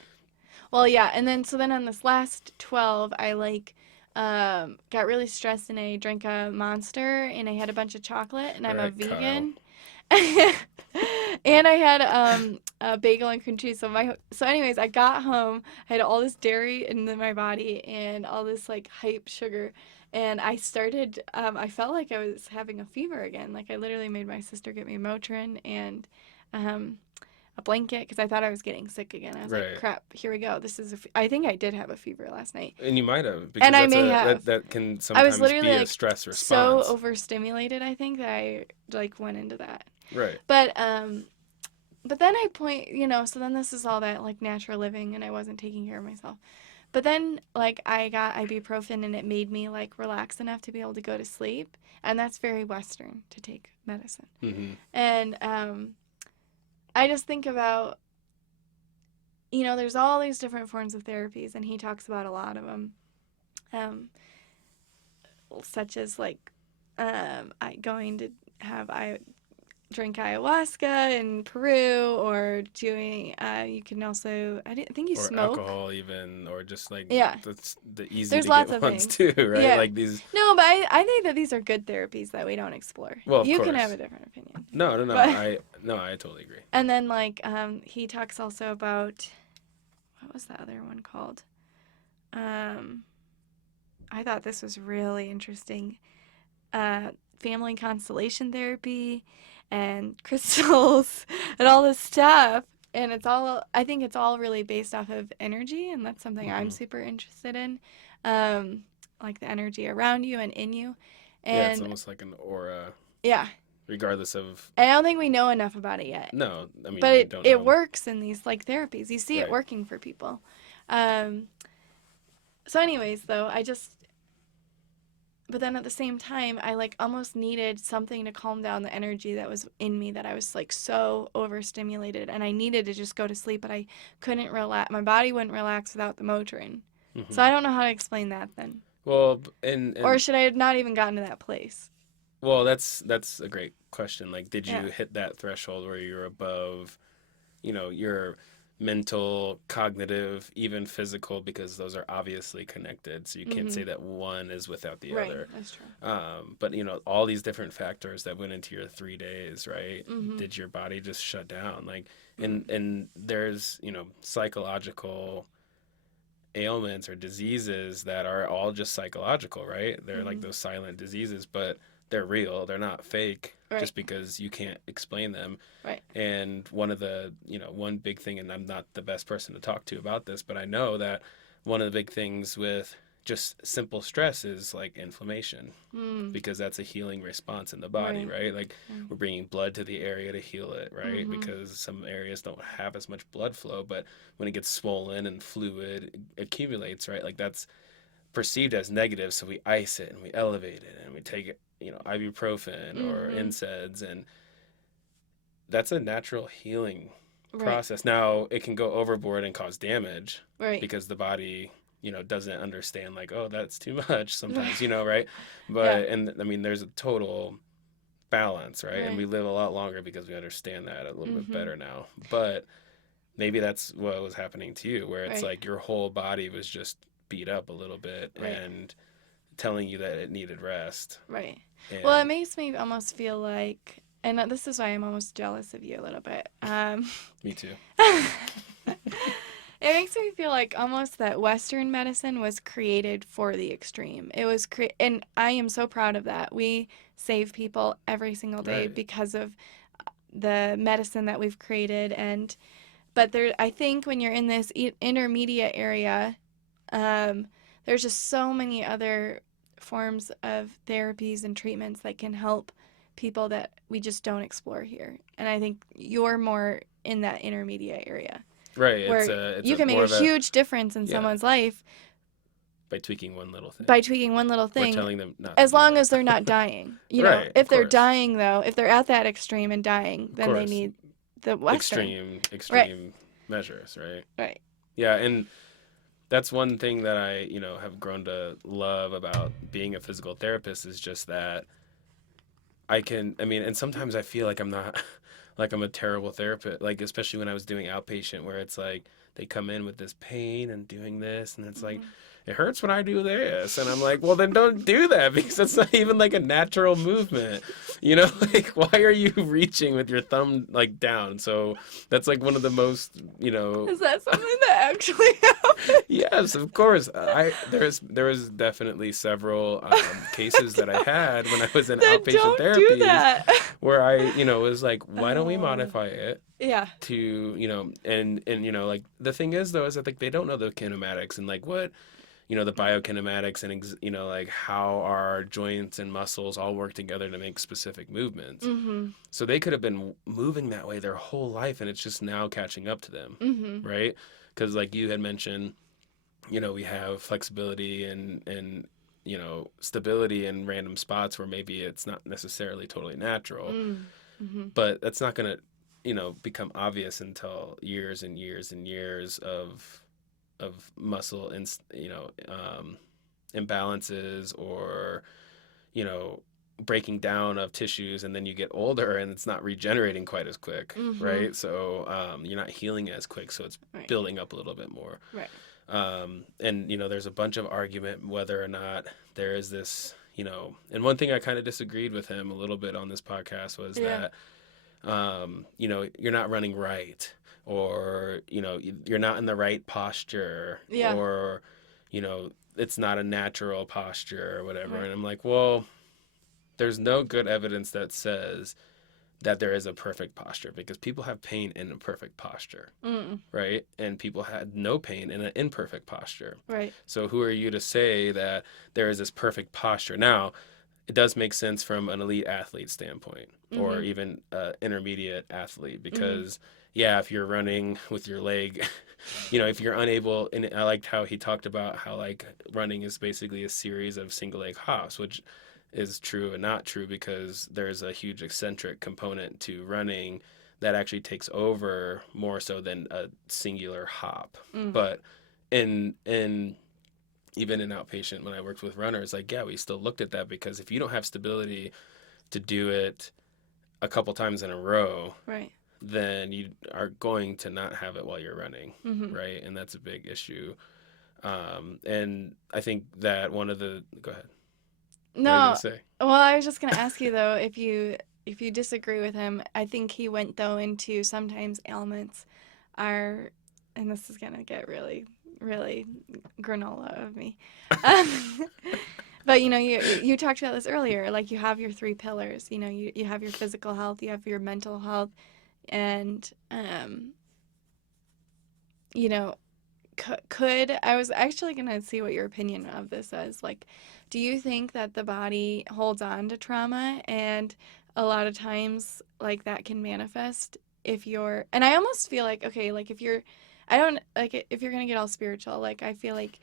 Well, yeah, and then so then on this last 12, I got really stressed, and I drank a Monster, and I had a bunch of chocolate, and I'm a Right, Kyle. vegan. And I had a bagel and cream cheese. So anyways, I got home, I had all this dairy in my body and all this like hype sugar, and I started I felt like I was having a fever again. Like, I literally made my sister get me Motrin and a blanket because I thought I was getting sick again. I was Right. like, crap, here we go. I think I did have a fever last night. And you might have, because And I may have. that can I was sometimes literally be a like stress so response. overstimulated, I think, that I like went into that. Right. But then so then this is all that like natural living, and I wasn't taking care of myself. But then like I got ibuprofen, and it made me like relax enough to be able to go to sleep, and that's very Western to take medicine. Mm-hmm. And I just think about, there's all these different forms of therapies, and he talks about a lot of them, such as like going to drink ayahuasca in Peru, or doing. You can also. I think you Or smoke. alcohol even, or just like Yeah, that's the easy there's to lots get of ones things. too, right? Yeah. Like these. No, but I think that these are good therapies that we don't explore. Well, of You can have course. a different opinion, No, no, no. but I totally agree. and then like he talks also about what was the other one called? Um, I thought this was really interesting. Family constellation therapy and crystals and all this stuff. And I think it's all really based off of energy. And that's something I'm Hmm. super interested in. Um, like the energy around you and in you. Yeah, it's And almost like an aura, yeah, regardless of. I don't think we know enough about it yet. No, I mean But we it, don't it know. works in these like therapies. You see it Right. working for people. Um, so, anyways, though, but then at the same time, I like almost needed something to calm down the energy that was in me, that I was like so overstimulated, and I needed to just go to sleep, but I couldn't relax. My body wouldn't relax without the Motrin. So Hmm. I don't know how to explain that then. Well, Or and should I have not even gotten to that place? well, that's a great question. Like, did Yeah. you hit that threshold where you're above, your mental, cognitive, even physical, because those are obviously connected. So you can't say Mhm. that one is without the Right, other. that's true. But all these different factors that went into your 3 days, right? Mhm. Did your body just shut down? Like, Mhm. and there's, psychological ailments or diseases that are all just psychological, right? They're like Mhm. those silent diseases, but they're real. They're not fake Right. just because you can't explain them. Right. And one big thing, and I'm not the best person to talk to about this, but I know that one of the big things with just simple stress is like inflammation, Mm. because that's a healing response in the body, Right. right? Like Right. we're bringing blood to the area to heal it, right? Mhm. Because some areas don't have as much blood flow, but when it gets swollen and fluid accumulates, right? Like that's perceived as negative, so we ice it and we elevate it and we take it, ibuprofen or Mhm. NSAIDs, and that's a natural healing Right. process. Now, it can go overboard and cause damage Right. because the body, doesn't understand, like, oh, that's too much sometimes, right? Yeah. And I mean, there's a total balance, right? And we Right. live a lot longer because we understand that a little bit Mhm. better now. But maybe that's what was happening to you, where it's Right. like your whole body was just beat up a little bit Right. and telling you that it needed rest. Right. Well, it And makes me almost feel like, and this is why I'm almost jealous of you a little bit. me too. It makes me feel like almost that Western medicine was created for the extreme. It was and I am so proud of that. We save people every single day Right. because of the medicine that we've created. And but I think when you're in this intermediate area, um, there's just so many other forms of therapies and treatments that can help people that we just don't explore here. And I think you're more in that intermediate area Right. It's where a it's you a can make more a of a huge difference in yeah, someone's life by tweaking one little thing by tweaking one little or thing, telling them not to as do long as they're that. not dying. Right, of If they're course. dying, though, if they're at that extreme and dying, Of then they course. need the Western. Extreme Right, extreme measures, right? right. Yeah, and that's one thing that I, have grown to love about being a physical therapist, is just that I mean, and sometimes I feel like I'm not, like I'm a terrible therapist, like especially when I was doing outpatient, where it's like they come in with this pain and doing this, and it's like, Hmm. it hurts when I do this. And I'm like, well, then don't do that because it's not even like a natural movement. Like, why are you reaching with your thumb like down? So that's like one of the most, Is that something that actually happened? yes, of course. There was definitely several cases that I had when I was in Then outpatient don't do therapies that. where I, was like, why don't we Oh, modify it yeah. to, and like the thing is though is that like they don't know the kinematics and like what, the Hmm. biokinematics and like how our joints and muscles all work together to make specific movements. Hmm. So they could have been moving that way their whole life, and it's just now catching up to them, Hmm. right? Because like you had mentioned, we have flexibility and stability in random spots where maybe it's not necessarily totally natural, Mm-hmm. but that's not going to become obvious until years and years and years of muscle and imbalances, or you know breaking down of tissues, and then you get older and it's not regenerating quite as quick, right? So you're not healing as quick, so it's Right. building up a little bit more. Right. And there's a bunch of argument whether or not there is this, and one thing I kind of disagreed with him a little bit on this podcast was Yeah. that, you're not running right, or, you're not in the right posture, Yeah. or, it's not a natural posture or whatever. Right. And I'm like, well, there's no good evidence that says that there is a perfect posture, because people have pain in a perfect posture, right? And people had no pain in an imperfect posture. Right. So who are you to say that there is this perfect posture? Now, it does make sense from an elite athlete standpoint, or even an intermediate athlete, because yeah, if you're running with your leg, if you're unable, and I liked how he talked about how like running is basically a series of single leg hops, which is true and not true, because there's a huge eccentric component to running that actually takes over more so than a singular hop. But in even in outpatient, when I worked with runners, like, yeah, we still looked at that, because if you don't have stability to do it a couple times in a row, Right. then you are going to not have it while you're running, right? And that's a big issue. And I think that one of the go ahead. What are you No. gonna say? Well, I was just gonna ask you though, if you disagree with him. I think he went though into sometimes ailments are, and this is gonna get really, really granola of me. But you talked about this earlier. Like, you have your three pillars. You have your physical health, you have your mental health, and you know, could I was actually gonna see what your opinion of this is. Like, do you think that the body holds on to trauma, and a lot of times like that can manifest if you're, and I almost feel like, okay, like if you're, I don't like if you're gonna get all spiritual, like I feel like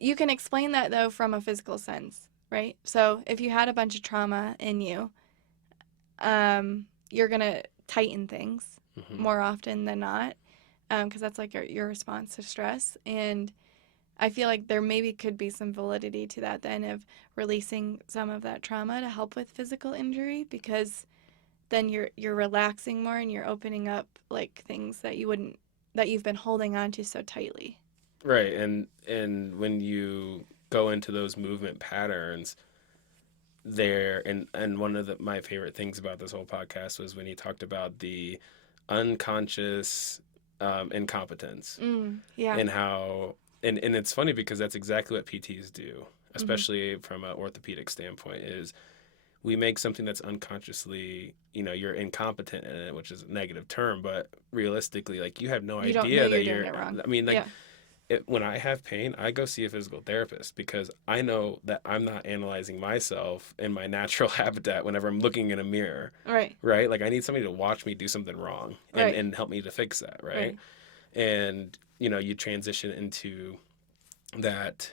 you can explain that though from a physical sense, right? So if you had a bunch of trauma in you, you're gonna tighten things more often than not, because that's like your response to stress. And I feel like there maybe could be some validity to that then, of releasing some of that trauma to help with physical injury, because then you're relaxing more and you're opening up like things that you've been holding on to so tightly. Right, and when you go into those movement patterns, there and one of my favorite things about this whole podcast was when he talked about the unconscious incompetence, Yeah. and how and it's funny, because that's exactly what PTs do, especially from an orthopedic standpoint, is we make something that's unconsciously, you're incompetent in it, which is a negative term, but realistically, like, you have no You don't know idea that you're doing it wrong. I mean, like, Yeah. when I have pain, I go see a physical therapist, because I know that I'm not analyzing myself in my natural habitat whenever I'm looking in a mirror, Right. right? Like, I need somebody to watch me do something wrong Right. and help me to fix that, right? Right. And, you transition into that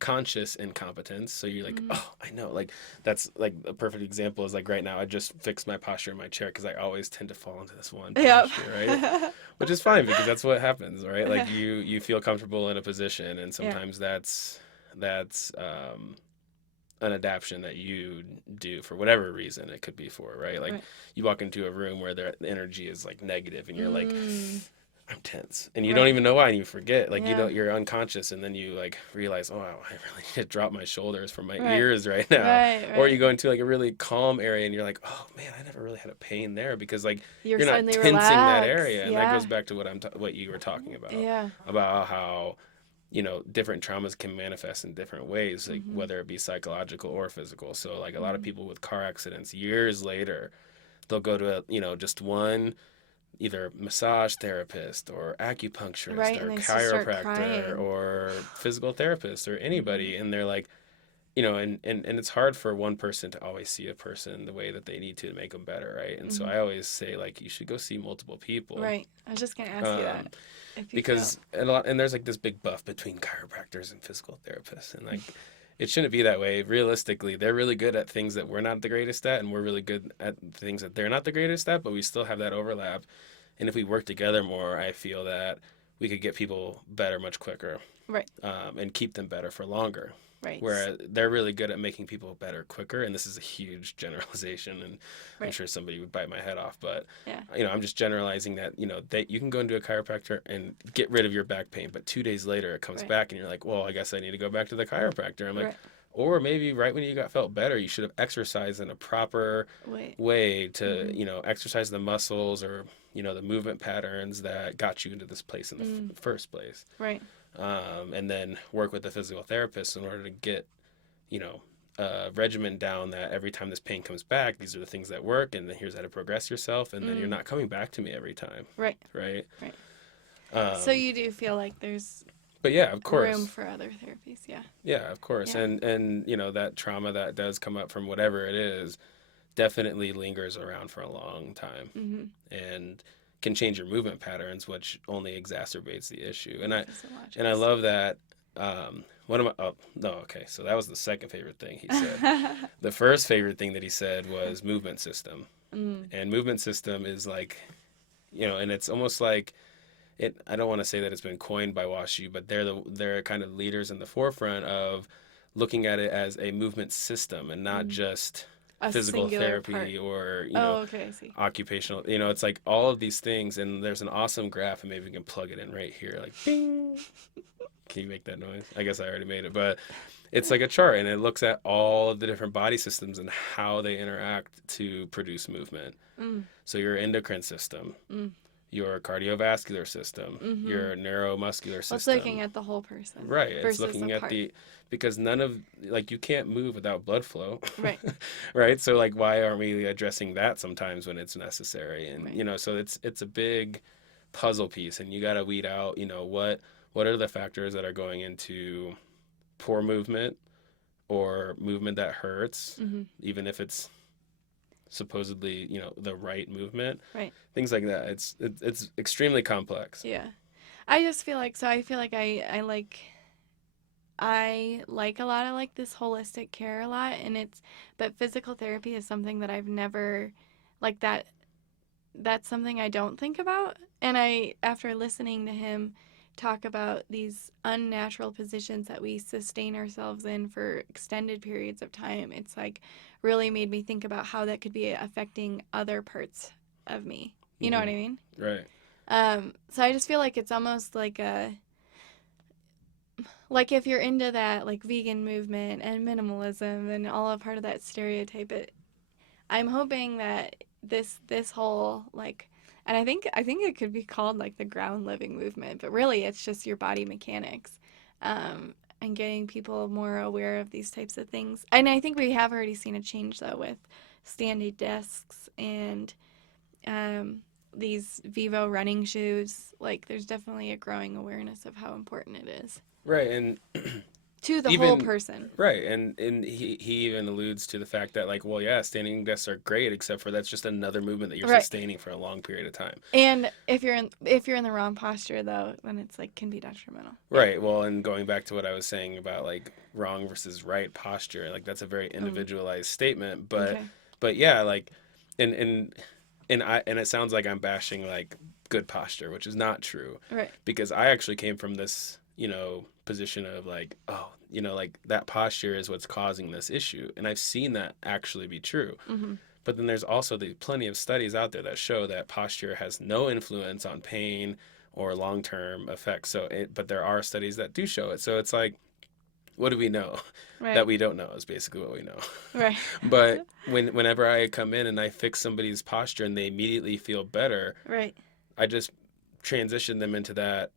conscious incompetence. So you're like, oh, I know. Like, that's like a perfect example is like right now, I just fixed my posture in my chair, because I always tend to fall into this one Yep. posture, right? Which is fine, because that's what happens, right? Like, you feel comfortable in a position, and sometimes that's an adaptation that you do for whatever reason it could be for, right? Like, Right. you walk into a room where the energy is like negative, and you're like, I'm tense, and you Right. don't even know why, and you forget, like, Yeah. you're unconscious, and then you like realize, oh wow, I really need to drop my shoulders from my Right. ears right now. Right. Or you go into like a really calm area, and you're like, oh man, I never really had a pain there, because like You're you're not suddenly tensing that relaxed. area, and that Yeah. goes back to what you were talking Yeah. about how different traumas can manifest in different ways, like whether it be psychological or physical. So like a lot of people with car accidents, years later, they'll go to just one, either massage therapist or acupuncturist Right, or and they just start chiropractor crying. or physical therapist or anybody, and they're like, and it's hard for one person to always see a person the way that they need to make them better, right? And so I always say, like, you should go see multiple people. Right. I was just gonna ask you that. If you Because and there's like this big buff between chiropractors and physical therapists, and like it shouldn't be that way. Realistically, they're really good at things that we're not the greatest at, and we're really good at things that they're not the greatest at, but we still have that overlap. And if we work together more, I feel that we could get people better much quicker, Right. and keep them better for longer. Right. where they're really good at making people better quicker. And this is a huge generalization, and I'm Right. sure somebody would bite my head off, but Yeah. I'm just generalizing that, that you can go into a chiropractor and get rid of your back pain, but 2 days later it comes Right. back and you're like, well, I guess I need to go back to the chiropractor. I'm like, Right. or maybe right when you felt better, you should have exercised in a proper way to, exercise the muscles, or, the movement patterns that got you into this place in the first place. Right. And then work with the physical therapist in order to get, a regimen down that every time this pain comes back, these are the things that work, and then here's how to progress yourself, and then you're not coming back to me every time. Right. Right. Right. So you do feel like there's but yeah, of course, room for other therapies. Yeah. Yeah, of course. Yeah. And that trauma that does come up from whatever it is definitely lingers around for a long time, and can change your movement patterns, which only exacerbates the issue. And I love that. So that was the second favorite thing he said. The first favorite thing that he said was movement system. And movement system is like, and it's almost like I don't want to say that it's been coined by WashU, but they're kind of leaders in the forefront of looking at it as a movement system, and not just a physical therapy part. or Okay, I see. occupational. It's like all of these things, and there's an awesome graph, and maybe we can plug it in right here, like bing. Can you make that noise? I guess I already made it, but it's like a chart, and it looks at all of the different body systems and how they interact to produce movement. So your endocrine system, your cardiovascular system, your neuromuscular system. It's looking at the whole person. Right. It's looking at because none of, like, you can't move without blood flow. Right. Right. So, like, why aren't we addressing that sometimes when it's necessary? And, so it's a big puzzle piece, and you got to weed out, what are the factors that are going into poor movement or movement that hurts, even if it's supposedly, the right movement, right? Things like that. It's extremely complex. Yeah, I just feel like I like a lot of like this holistic care a lot, but physical therapy is something that I've never like that. That's something I don't think about, and after listening to him talk about these unnatural positions that we sustain ourselves in for extended periods of time, it's like really made me think about how that could be affecting other parts of me. You know what I mean? Right. So I just feel like it's almost like if you're into that like vegan movement and minimalism and all a part of that stereotype, I'm hoping that this whole like, and I think it could be called like the ground living movement, but really it's just your body mechanics, and getting people more aware of these types of things. And I think we have already seen a change though with standing desks and these Vivo running shoes. Like there's definitely a growing awareness of how important it is. Right, and to the whole person. Right, and he even alludes to the fact that, like, well, yeah, standing desks are great, except for that's just another movement that you're sustaining for a long period of time. And if you're in the wrong posture, though, then it's like can be detrimental. Right. Well, and going back to what I was saying about like wrong versus right posture, like that's a very individualized statement. But yeah, like, and it sounds like I'm bashing like good posture, which is not true. Right. Because I actually came from this, position of like, oh, like that posture is what's causing this issue. And I've seen that actually be true. But then there's also plenty of studies out there that show that posture has no influence on pain or long-term effects. But there are studies that do show it. So it's like, what do we know? Right. That we don't know is basically what we know. Right. But whenever I come in and I fix somebody's posture and they immediately feel better, right, I just transition them into that,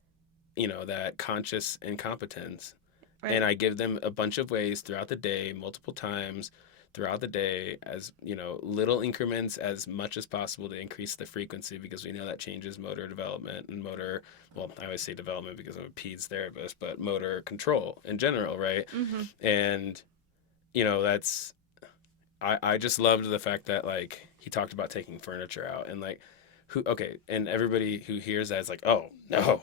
that conscious incompetence. Right. And I give them a bunch of ways throughout the day, multiple times throughout the day, as, little increments as much as possible to increase the frequency, because we know that changes motor development and I always say development because I'm a peds therapist, but motor control in general, right? And, I just loved the fact that, like, he talked about taking furniture out, and, like, and everybody who hears that is like, oh no,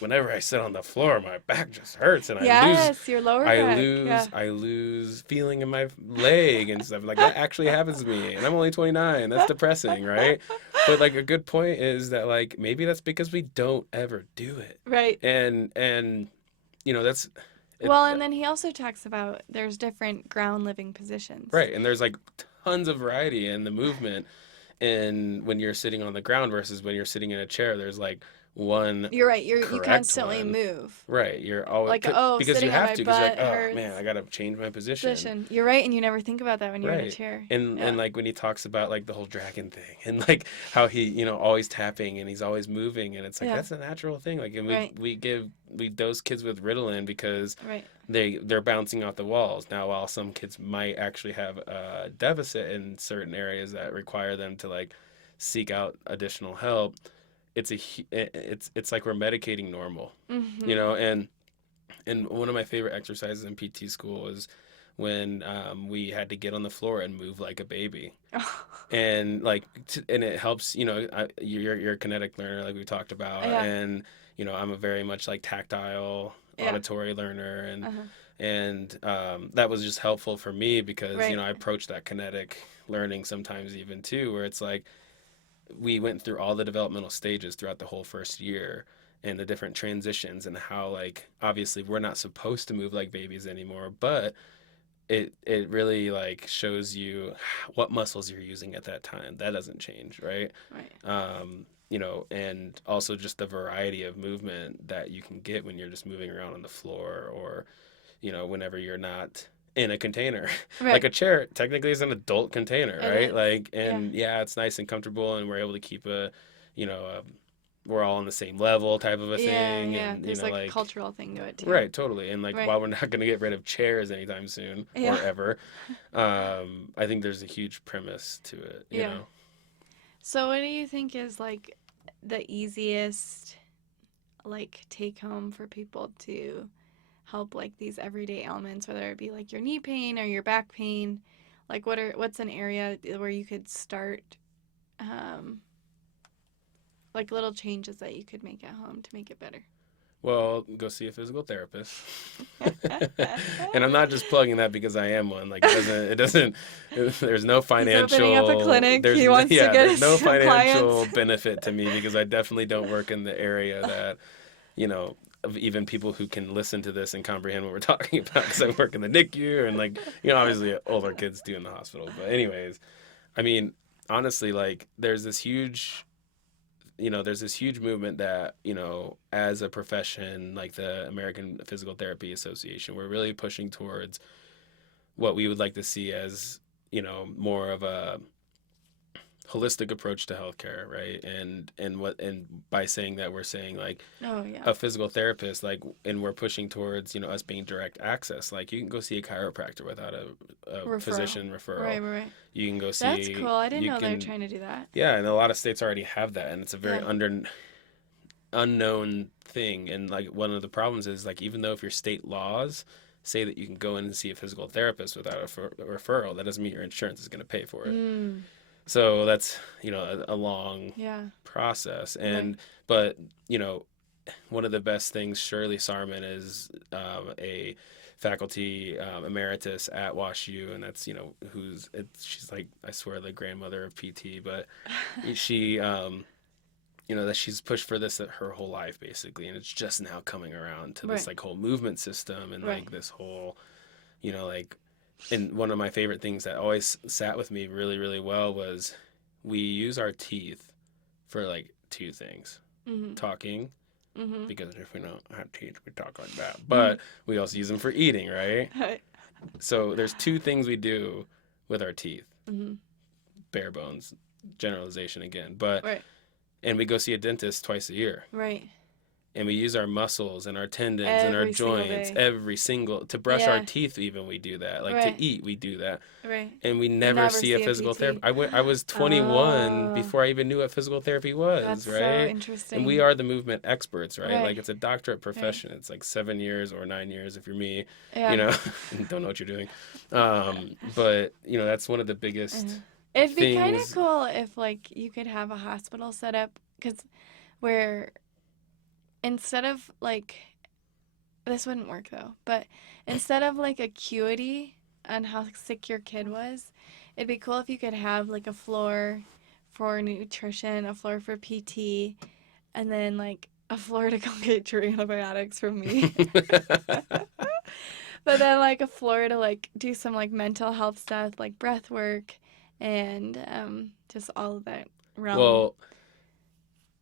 whenever I sit on the floor, my back just hurts, and your lower back. I lose feeling in my leg and stuff. Like, that actually happens to me, and I'm only 29. That's depressing, right? But like, a good point is that, like, maybe that's because we don't ever do it, right? And it Well, and then he also talks about there's different ground living positions. right, and there's like tons of variety in the movement. And when you're sitting on the ground versus when you're sitting in a chair, there's like one You're right. You correct constantly one. move. Right, you're always Like, oh, because you sitting on have my to because you're like, butt oh man, hurts. I gotta change my position. Position. You're right, and you never think about that when you're in a Right. chair. And Yeah. like when he talks about like the whole dragon thing and like how he, always tapping and he's always moving and it's like Yeah. that's a natural thing. Like and Right. we dose kids with Ritalin because Right. they're bouncing off the walls. Now while some kids might actually have a deficit in certain areas that require them to like seek out additional help, it's like we're medicating normal. Mm-hmm. And one of my favorite exercises in PT school is when we had to get on the floor and move like a baby, and like and it helps. You're a kinetic learner like we talked about, Yeah. and I'm a very much like tactile Yeah. auditory learner, Uh-huh. and that was just helpful for me because Right. I approach that kinetic learning sometimes even too, where it's like we went through all the developmental stages throughout the whole first year and the different transitions and how like obviously we're not supposed to move like babies anymore, but it really like shows you what muscles you're using at that time. That doesn't change, right? Right. And also just the variety of movement that you can get when you're just moving around on the floor or whenever you're not in a container. Right. Like a chair technically is an adult container, It right? is. Like, and yeah, it's nice and comfortable and we're able to keep we're all on the same level type of a thing. Yeah. And There's like a cultural thing to it too. right, totally. And like Right. while we're not going to get rid of chairs anytime soon Yeah. or ever, I think there's a huge premise to it, you Yeah. know. So what do you think is like the easiest like take home for people to help like these everyday ailments, whether it be like your knee pain or your back pain? Like what's an area where you could start like little changes that you could make at home to make it better? Well, go see a physical therapist. And I'm not just plugging that because I am one. Like it doesn't there's no financial He's opening up a clinic. there's He wants to get there's no some financial clients. benefit to me because I definitely don't work in the area that, of even people who can listen to this and comprehend what we're talking about because I work in the NICU and like, obviously older kids do in the hospital. But anyways, I mean, honestly, like there's this huge movement that, as a profession, like the American Physical Therapy Association, we're really pushing towards what we would like to see as, more of a holistic approach to healthcare, right? And by saying that, we're saying like Oh yeah. a physical therapist, like, and we're pushing towards, us being direct access. Like you can go see a chiropractor without a Referral. physician referral. Right. You can go see. That's cool. I didn't you know they were can- trying to do that. Yeah, and a lot of states already have that, and it's a very Yeah. unknown thing. And like one of the problems is like even though if your state laws say that you can go in and see a physical therapist without a referral, that doesn't mean your insurance is going to pay for it. Mm, So that's a long yeah. process. Right. But one of the best things, Shirley Sarman is a faculty emeritus at WashU, and that's she's like, I swear, the grandmother of PT, but she that she's pushed for this her whole life basically, and it's just now coming around to this Right. like whole movement system and Right. like this whole like. And one of my favorite things that always sat with me really, really well was we use our teeth for like two things. Mm-hmm. Talking, Mm-hmm. because if we don't have teeth, we talk like that. But we also use them for eating, right? So there's two things we do with our teeth. Mm-hmm. Bare bones, generalization again. But Right. and we go see a dentist twice a year. Right. And we use our muscles and our tendons and our Every single joints day. to brush our Yeah. teeth even we do that. Like Right. to eat we do that. Right. And we never see a physical PT. therapist. I was 21 Oh. before I even knew what physical therapy was, That's so right? interesting. And we are the movement experts, right? Right. Like it's a doctorate profession. It's like 7 years or 9 years if you're me, Yeah. don't know what you're doing. But that's one of the biggest Mhm. It'd be kind of things. cool if like you could have a hospital set up where instead of like this wouldn't work though, but instead of like acuity on how sick your kid was, it'd be cool if you could have like a floor for nutrition, a floor for PT, and then like a floor to go get your antibiotics from me. But then like a floor to like do some like mental health stuff, like breath work, and just all of that realm. Well,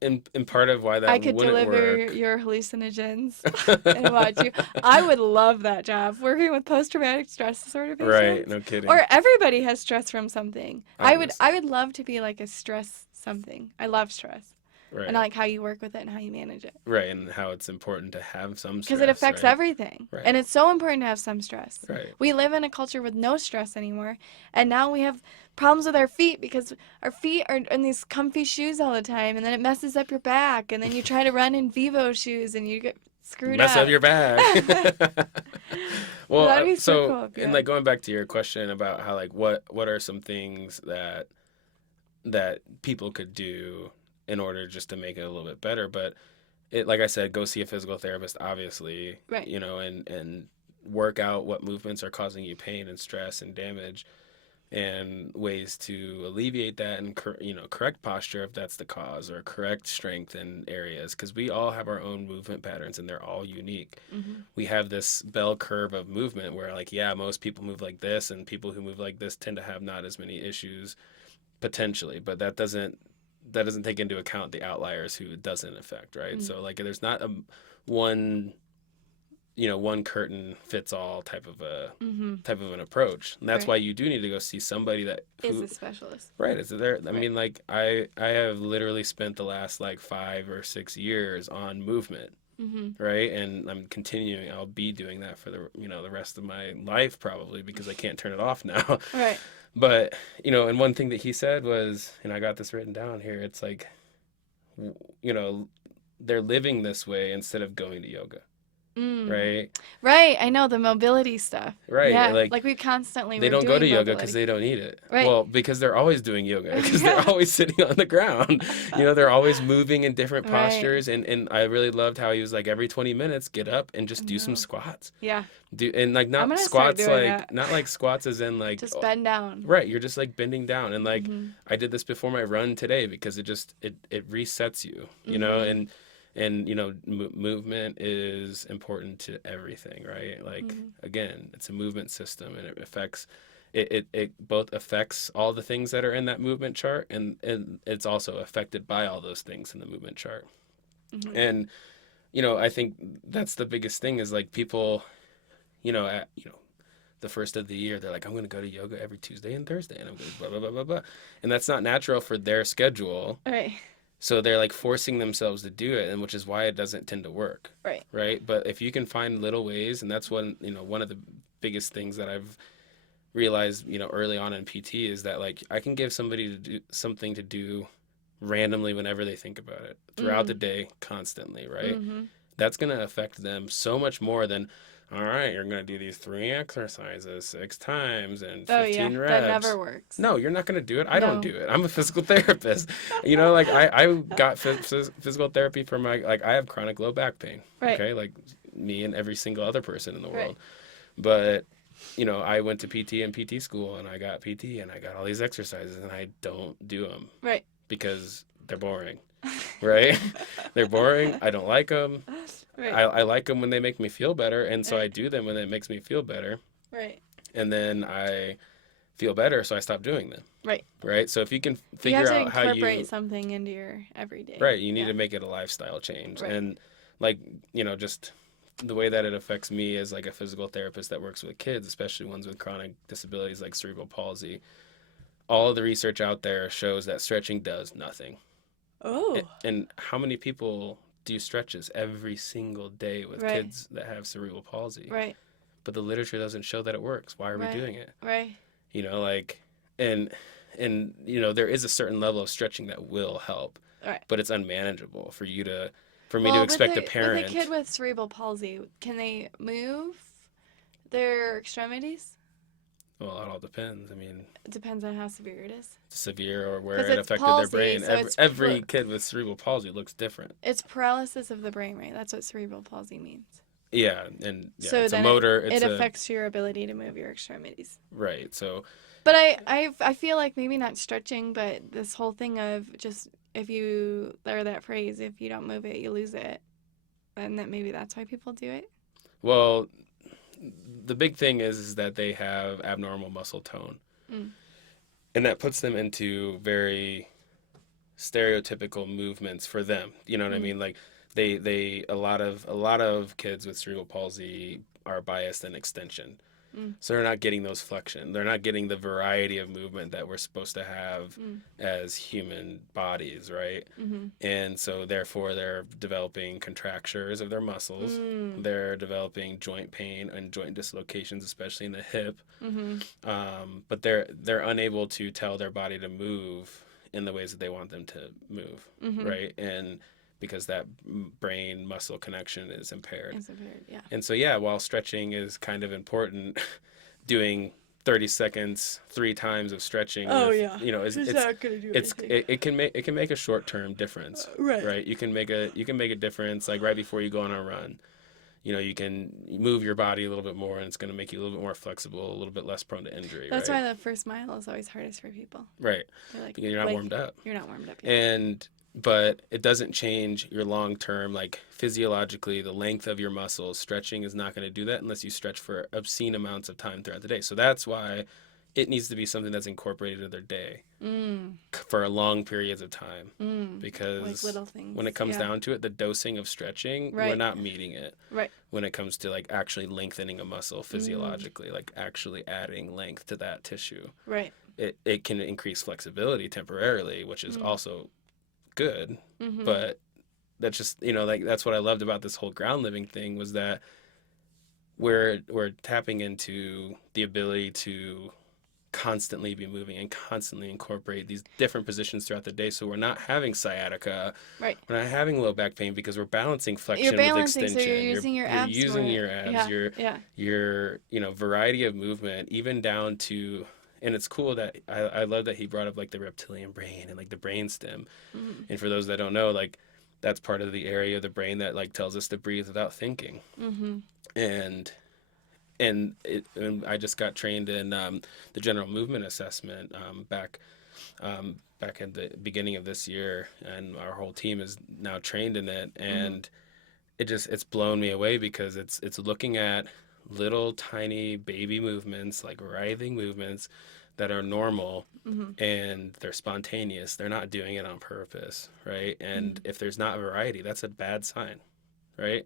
and part of why I that could wouldn't deliver work. your hallucinogens and watch you. I would love that job, working with post-traumatic stress disorder Right, patients. no kidding. Or everybody has stress from something. Honestly. I would love to be like a stress something. I love stress. And I Right. like how you work with it and how you manage it. Right, and how it's important to have some Because it stress, affects right? everything. And Right. it's so important to have some stress. Right. We live in a culture with no stress anymore. And now we have problems with our feet because our feet are in these comfy shoes all the time. And then it messes up your back. And then you try to run in Vivo shoes and you get screwed Mess up up. your back. Well, That'd be so so cool if you and had. like going back to your question about how like what are some things that people could do in order just to make it a little bit better, but it, like I said, go see a physical therapist, obviously, Right. and work out what movements are causing you pain and stress and damage, and ways to alleviate that, and correct posture if that's the cause, or correct strength in areas, because we all have our own movement patterns and they're all unique. Mm-hmm. We have this bell curve of movement where, like, yeah, most people move like this, and people who move like this tend to have not as many issues potentially, but that doesn't take into account the outliers who it doesn't affect, right? Mm-hmm. So like there's not a one one curtain fits all Mm-hmm. type of an approach, and that's Right. why you do need to go see somebody that Is who a specialist. right is there. I Right. mean, like I have literally spent the last like 5 or 6 years on movement, Mm-hmm. right, and I'm continuing. I'll be doing that for the rest of my life probably, because I can't turn it off now. Right. But and one thing that he said was, and I got this written down here, it's like, you know, they're living this way instead of going to yoga, Mm. right? Right. I know the mobility stuff. Right. Yeah. Like Like we constantly they were don't go to doing yoga because mobility. they don't need it. Right. Well, because they're always doing yoga, because they're Yeah. always sitting on the ground. They're always moving in different Right. postures. And I really loved how he was like, every 20 minutes, get up and just do some No. squats. Yeah. And like I'm not gonna start squats, doing like that. not like squats as in like, Just bend down. right, you're just like bending down. And like Mm-hmm. I did this before my run today because it resets you, Mm-hmm. and movement is important to everything, right? Like Mm-hmm. again, it's a movement system, and it affects it both affects all the things that are in that movement chart, and it's also affected by all those things in the movement chart. Mm-hmm. And I think that's the biggest thing is like people, at the first of the year, they're like, I'm going to go to yoga every Tuesday and Thursday, and I'm going to blah blah blah blah blah, and that's not natural for their schedule. Right. So they're like forcing themselves to do it, and which is why it doesn't tend to work. Right. Right. But if you can find little ways, and that's one of the biggest things that I've realized, early on in PT, is that like I can give somebody to do something to do randomly whenever they think about it throughout the Mm. day, constantly, right? Mm-hmm. That's going to affect them so much more than, all right, you're going to do these 3 exercises 6 times and Oh yeah. 15 That reps. never works. No, you're not going to do it. I don't No. do it. I'm a physical therapist. Like I got physical therapy for I have chronic low back pain. Right. Okay. Like me and every single other person in the Right. world. But, I went to PT and PT school, and I got PT, and I got all these exercises, and I don't do them Right. because they're boring. Right? They're boring. I don't like them. Right. I like them when they make me feel better, and so I Right. do them when it makes me feel better, Right. and then I feel better, so I stop doing them. Right. Right? So if you can You have figure to out how incorporate something into your everyday. right, you need Yeah. to make it a lifestyle change. Right. And like, just the way that it affects me as like a physical therapist that works with kids, especially ones with chronic disabilities like cerebral palsy, all of the research out there shows that stretching does nothing. Oh. And how many people do stretches every single day with Right. kids that have cerebral palsy? Right. But the literature doesn't show that it works. Why are Right. we doing it? Right. Like, and there is a certain level of stretching that will help, Right. but it's unmanageable for me to Well, expect a with parent. a kid with cerebral palsy, can they move their extremities? Well, it all depends. I mean, It depends on how severe it is. severe or where 'Cause it it's affected palsy, their brain. so it's Every kid with cerebral palsy looks different. It's paralysis of the brain, right? That's what cerebral palsy means. Yeah, and So it's a then motor. it affects your ability to move your extremities. Right. So But I feel like maybe not stretching, but this whole thing of just if you, or that phrase, if you don't move it, you lose it. And that maybe that's why people do it. well, the big thing is that they have abnormal muscle tone, Mm. and that puts them into very stereotypical movements for them. You know what I Mm. mean? Like a lot of kids with cerebral palsy are biased in extension. Mm. So they're not getting those flexion. They're not getting the variety of movement that we're supposed to have Mm. as human bodies, right? Mm-hmm. And so therefore they're developing contractures of their muscles. Mm. They're developing joint pain and joint dislocations, especially in the hip. Mm-hmm. But they're unable to tell their body to move in the ways that they want them to move, Mm-hmm. right? And because that brain muscle connection is impaired. It's a weird, yeah. And so yeah, while stretching is kind of important, doing 30 seconds 3 times of stretching Oh with, yeah. you know, It's not gonna do anything. it can make a short-term difference, Right. You can make a difference like right before you go on a run. You know, you can move your body a little bit more, and it's going to make you a little bit more flexible, a little bit less prone to injury, That's right? why the first mile is always hardest for people. Right. They're like, Because you're not warmed up. You're not warmed up yet. And but it doesn't change your long term, like physiologically, the length of your muscles. Stretching is not going to do that unless you stretch for obscene amounts of time throughout the day. So that's why it needs to be something that's incorporated into their day for long periods of time. Like Because little things. when it comes Yeah. down to it, the dosing of stretching, we're Right. not meeting it. Right. When it comes to like actually lengthening a muscle physiologically, like actually adding length to that tissue. Right. It can increase flexibility temporarily, which is also good, Mm-hmm. but that's just, like that's what I loved about this whole ground living thing was that we're tapping into the ability to constantly be moving and constantly incorporate these different positions throughout the day, so we're not having sciatica, Right. we're not having low back pain because we're balancing flexion You're with balancing, extension. so you're using your abs using more. your abs, Yeah. your variety of movement, even down to, and it's cool that I love that he brought up like the reptilian brain and like the brain stem. Mm-hmm. And for those that don't know, like that's part of the area of the brain that like tells us to breathe without thinking. Mm-hmm. And I just got trained in the general movement assessment back at the beginning of this year, and our whole team is now trained in it, and it's blown me away because it's looking at little tiny baby movements, like writhing movements that are normal, and they're spontaneous. They're not doing it on purpose, right? And if there's not variety, that's a bad sign, right?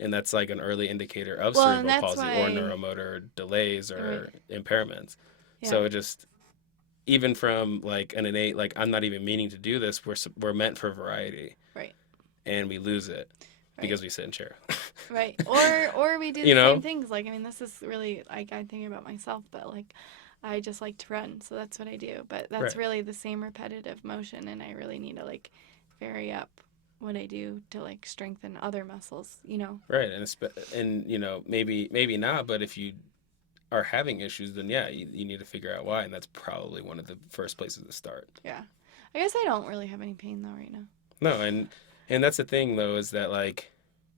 And that's like an early indicator of Well, and cerebral that's palsy or neuromotor delays or impairments. Yeah. So it just, even from like an innate, like I'm not even meaning to do this, we're meant for variety. Right. And we lose it because we sit in chair. Right. Or we do the same things. Like, I mean, this is really, like, I'm thinking about myself, but like, I just like to run, so that's what I do. But that's really the same repetitive motion, and I really need to like vary up what I do to like strengthen other muscles, Right. And maybe not, but if you are having issues, then yeah, you need to figure out why, and that's probably one of the first places to start. Yeah. I guess I don't really have any pain though right now. No, and that's the thing though, is that like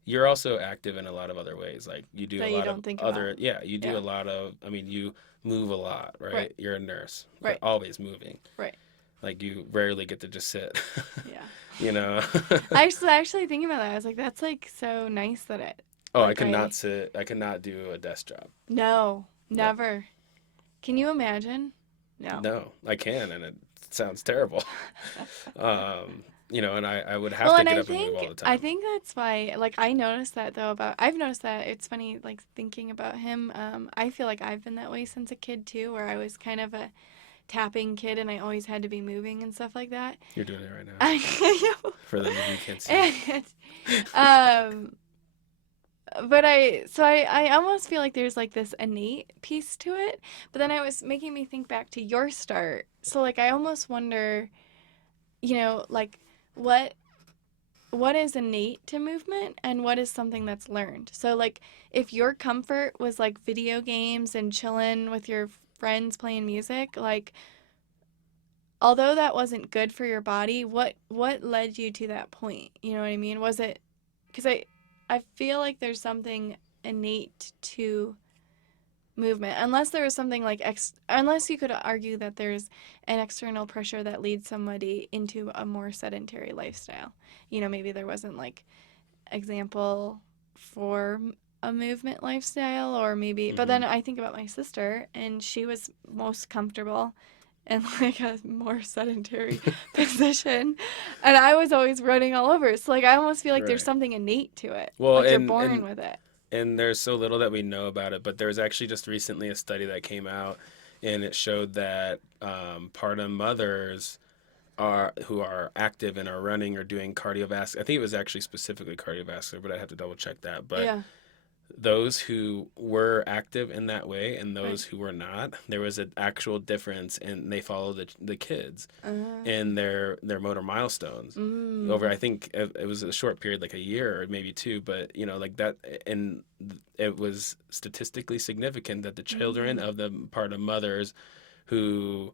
you're also active in a lot of other ways. Like you do That a you lot don't of think other, about. you do a lot of, I mean, you move a lot, right? Right. You're a nurse. Right. You're always moving. Right. Like you rarely get to just sit. Yeah. I actually thinking about that, I was like, that's like so nice that it. Oh, like, I could not sit. I could not do a desk job. No, never. Can you imagine? No. No, I can, and it sounds terrible. And I would have to get up and move all the time. I think that's why, like, I noticed that, though, I've noticed that, it's funny, like, thinking about him, I feel like I've been that way since a kid, too, where I was kind of a tapping kid, and I always had to be moving and stuff like that. You're doing it right now. I know. For those of you who can't see. But I almost feel like there's, like, this innate piece to it, but then it was making me think back to your start, so, like, I almost wonder, like, what is innate to movement and what is something that's learned? So like if your comfort was like video games and chilling with your friends playing music, like although that wasn't good for your body, what led you to that point? You know what I mean? Was it because I feel like there's something innate to movement, unless there was something like unless you could argue that there's an external pressure that leads somebody into a more sedentary lifestyle. Maybe there wasn't like example for a movement lifestyle, or maybe, but then I think about my sister, and she was most comfortable in like a more sedentary position, and I was always running all over. So like I almost feel like there's Right. something innate to it, Well, like you're born with it. and there's so little that we know about it, but there was actually just recently a study that came out, and it showed that postpartum mothers are who are active and are running or doing cardiovascular. I think it was actually specifically cardiovascular, but I have to double check that. But Yeah. those who were active in that way and those Right. who were not, there was an actual difference, and they followed the kids Uh, in their motor milestones over. mm, I think it was a short period, like a year or maybe two, but like that, and it was statistically significant that the children mm, of the part of mothers who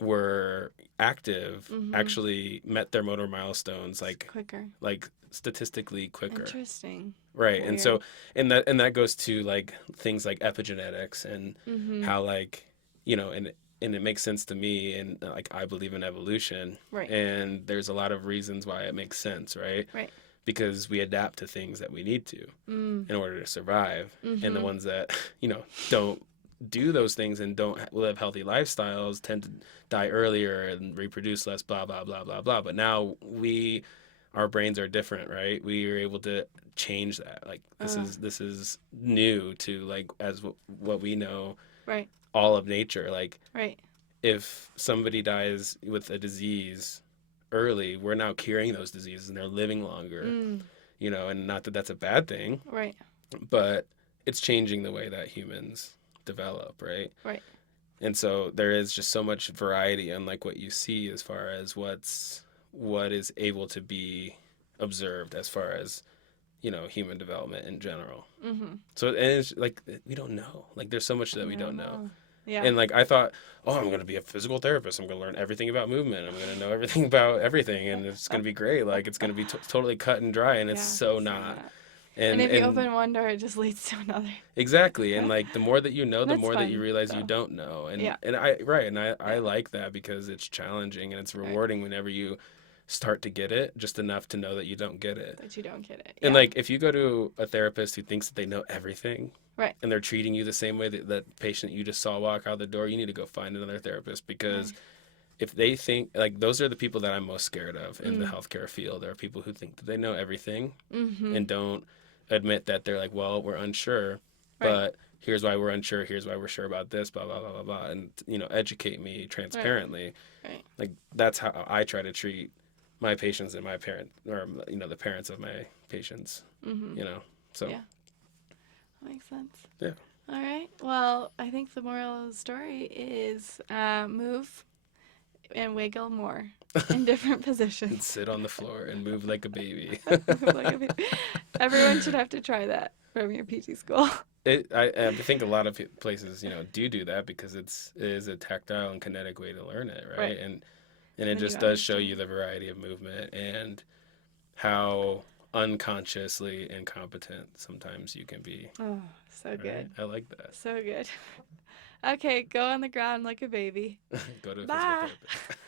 were active mm-hmm. actually met their motor milestones It's quicker. like statistically quicker. Interesting. Right. And so Weird. and that goes to like things like epigenetics and Mm-hmm. how like, and it makes sense to me, and like I believe in evolution, Right. and there's a lot of reasons why it makes sense, right? Right. Because we adapt to things that we need to Mm. in order to survive. And the Mm-hmm. ones that, don't do those things and don't live healthy lifestyles tend to die earlier and reproduce less, blah blah blah blah blah. But now our brains are different, right? We are able to change that. Like this is new to like as what we know, Right. all of nature. Like Right. if somebody dies with a disease early, we're now curing those diseases and they're living longer, Mm. and not that that's a bad thing, Right. but it's changing the way that humans develop, right? Right. And so there is just so much variety, unlike what you see as far as what is able to be observed as far as human development in general. Mm-hmm. So and it's like we don't know. Like there's so much that we I don't don't know. know. Yeah. And like I thought, oh, I'm gonna be a physical therapist. I'm gonna learn everything about movement. I'm gonna know everything about everything, and it's gonna be great. Like it's gonna be totally cut and dry, and it's Yeah. so So not. that. And And if you and open one door, it just leads to another. exactly, and like the more that you know, the That's more that you fun, realize you though. don't know. And Yeah. and I right, and I Yeah. like that because it's challenging and it's Right. rewarding whenever you start to get it, just enough to know that you don't get it. That you don't get it. And Yeah. like if you go to a therapist who thinks that they know everything, Right. and they're treating you the same way that patient you just saw walk out the door, you need to go find another therapist, because Right. if they think like those are the people that I'm most scared of in the Mm. healthcare field. There are people who think that they know everything Mm-hmm. and don't admit that they're like, well, we're unsure, Right. but here's why we're unsure, here's why we're sure about this, blah blah blah blah blah, and educate me transparently. Right. Like that's how I try to treat my patients and my parent, or the parents of my patients. Mm-hmm. So Yeah. That makes sense. yeah. All right. Well, I think the moral of the story is move and wiggle more in different And positions. sit on the floor and move like a baby. Like, everyone should have to try that from your PT school. I think a lot of places, do that because it is a tactile and kinetic way to learn it, right? Right. And And it then you just does show understand. you the variety of movement and how unconsciously incompetent sometimes you can be. Oh, so Right? good. I like that. So good. Okay, go on the ground like a baby. Go to a physical Bye. therapist.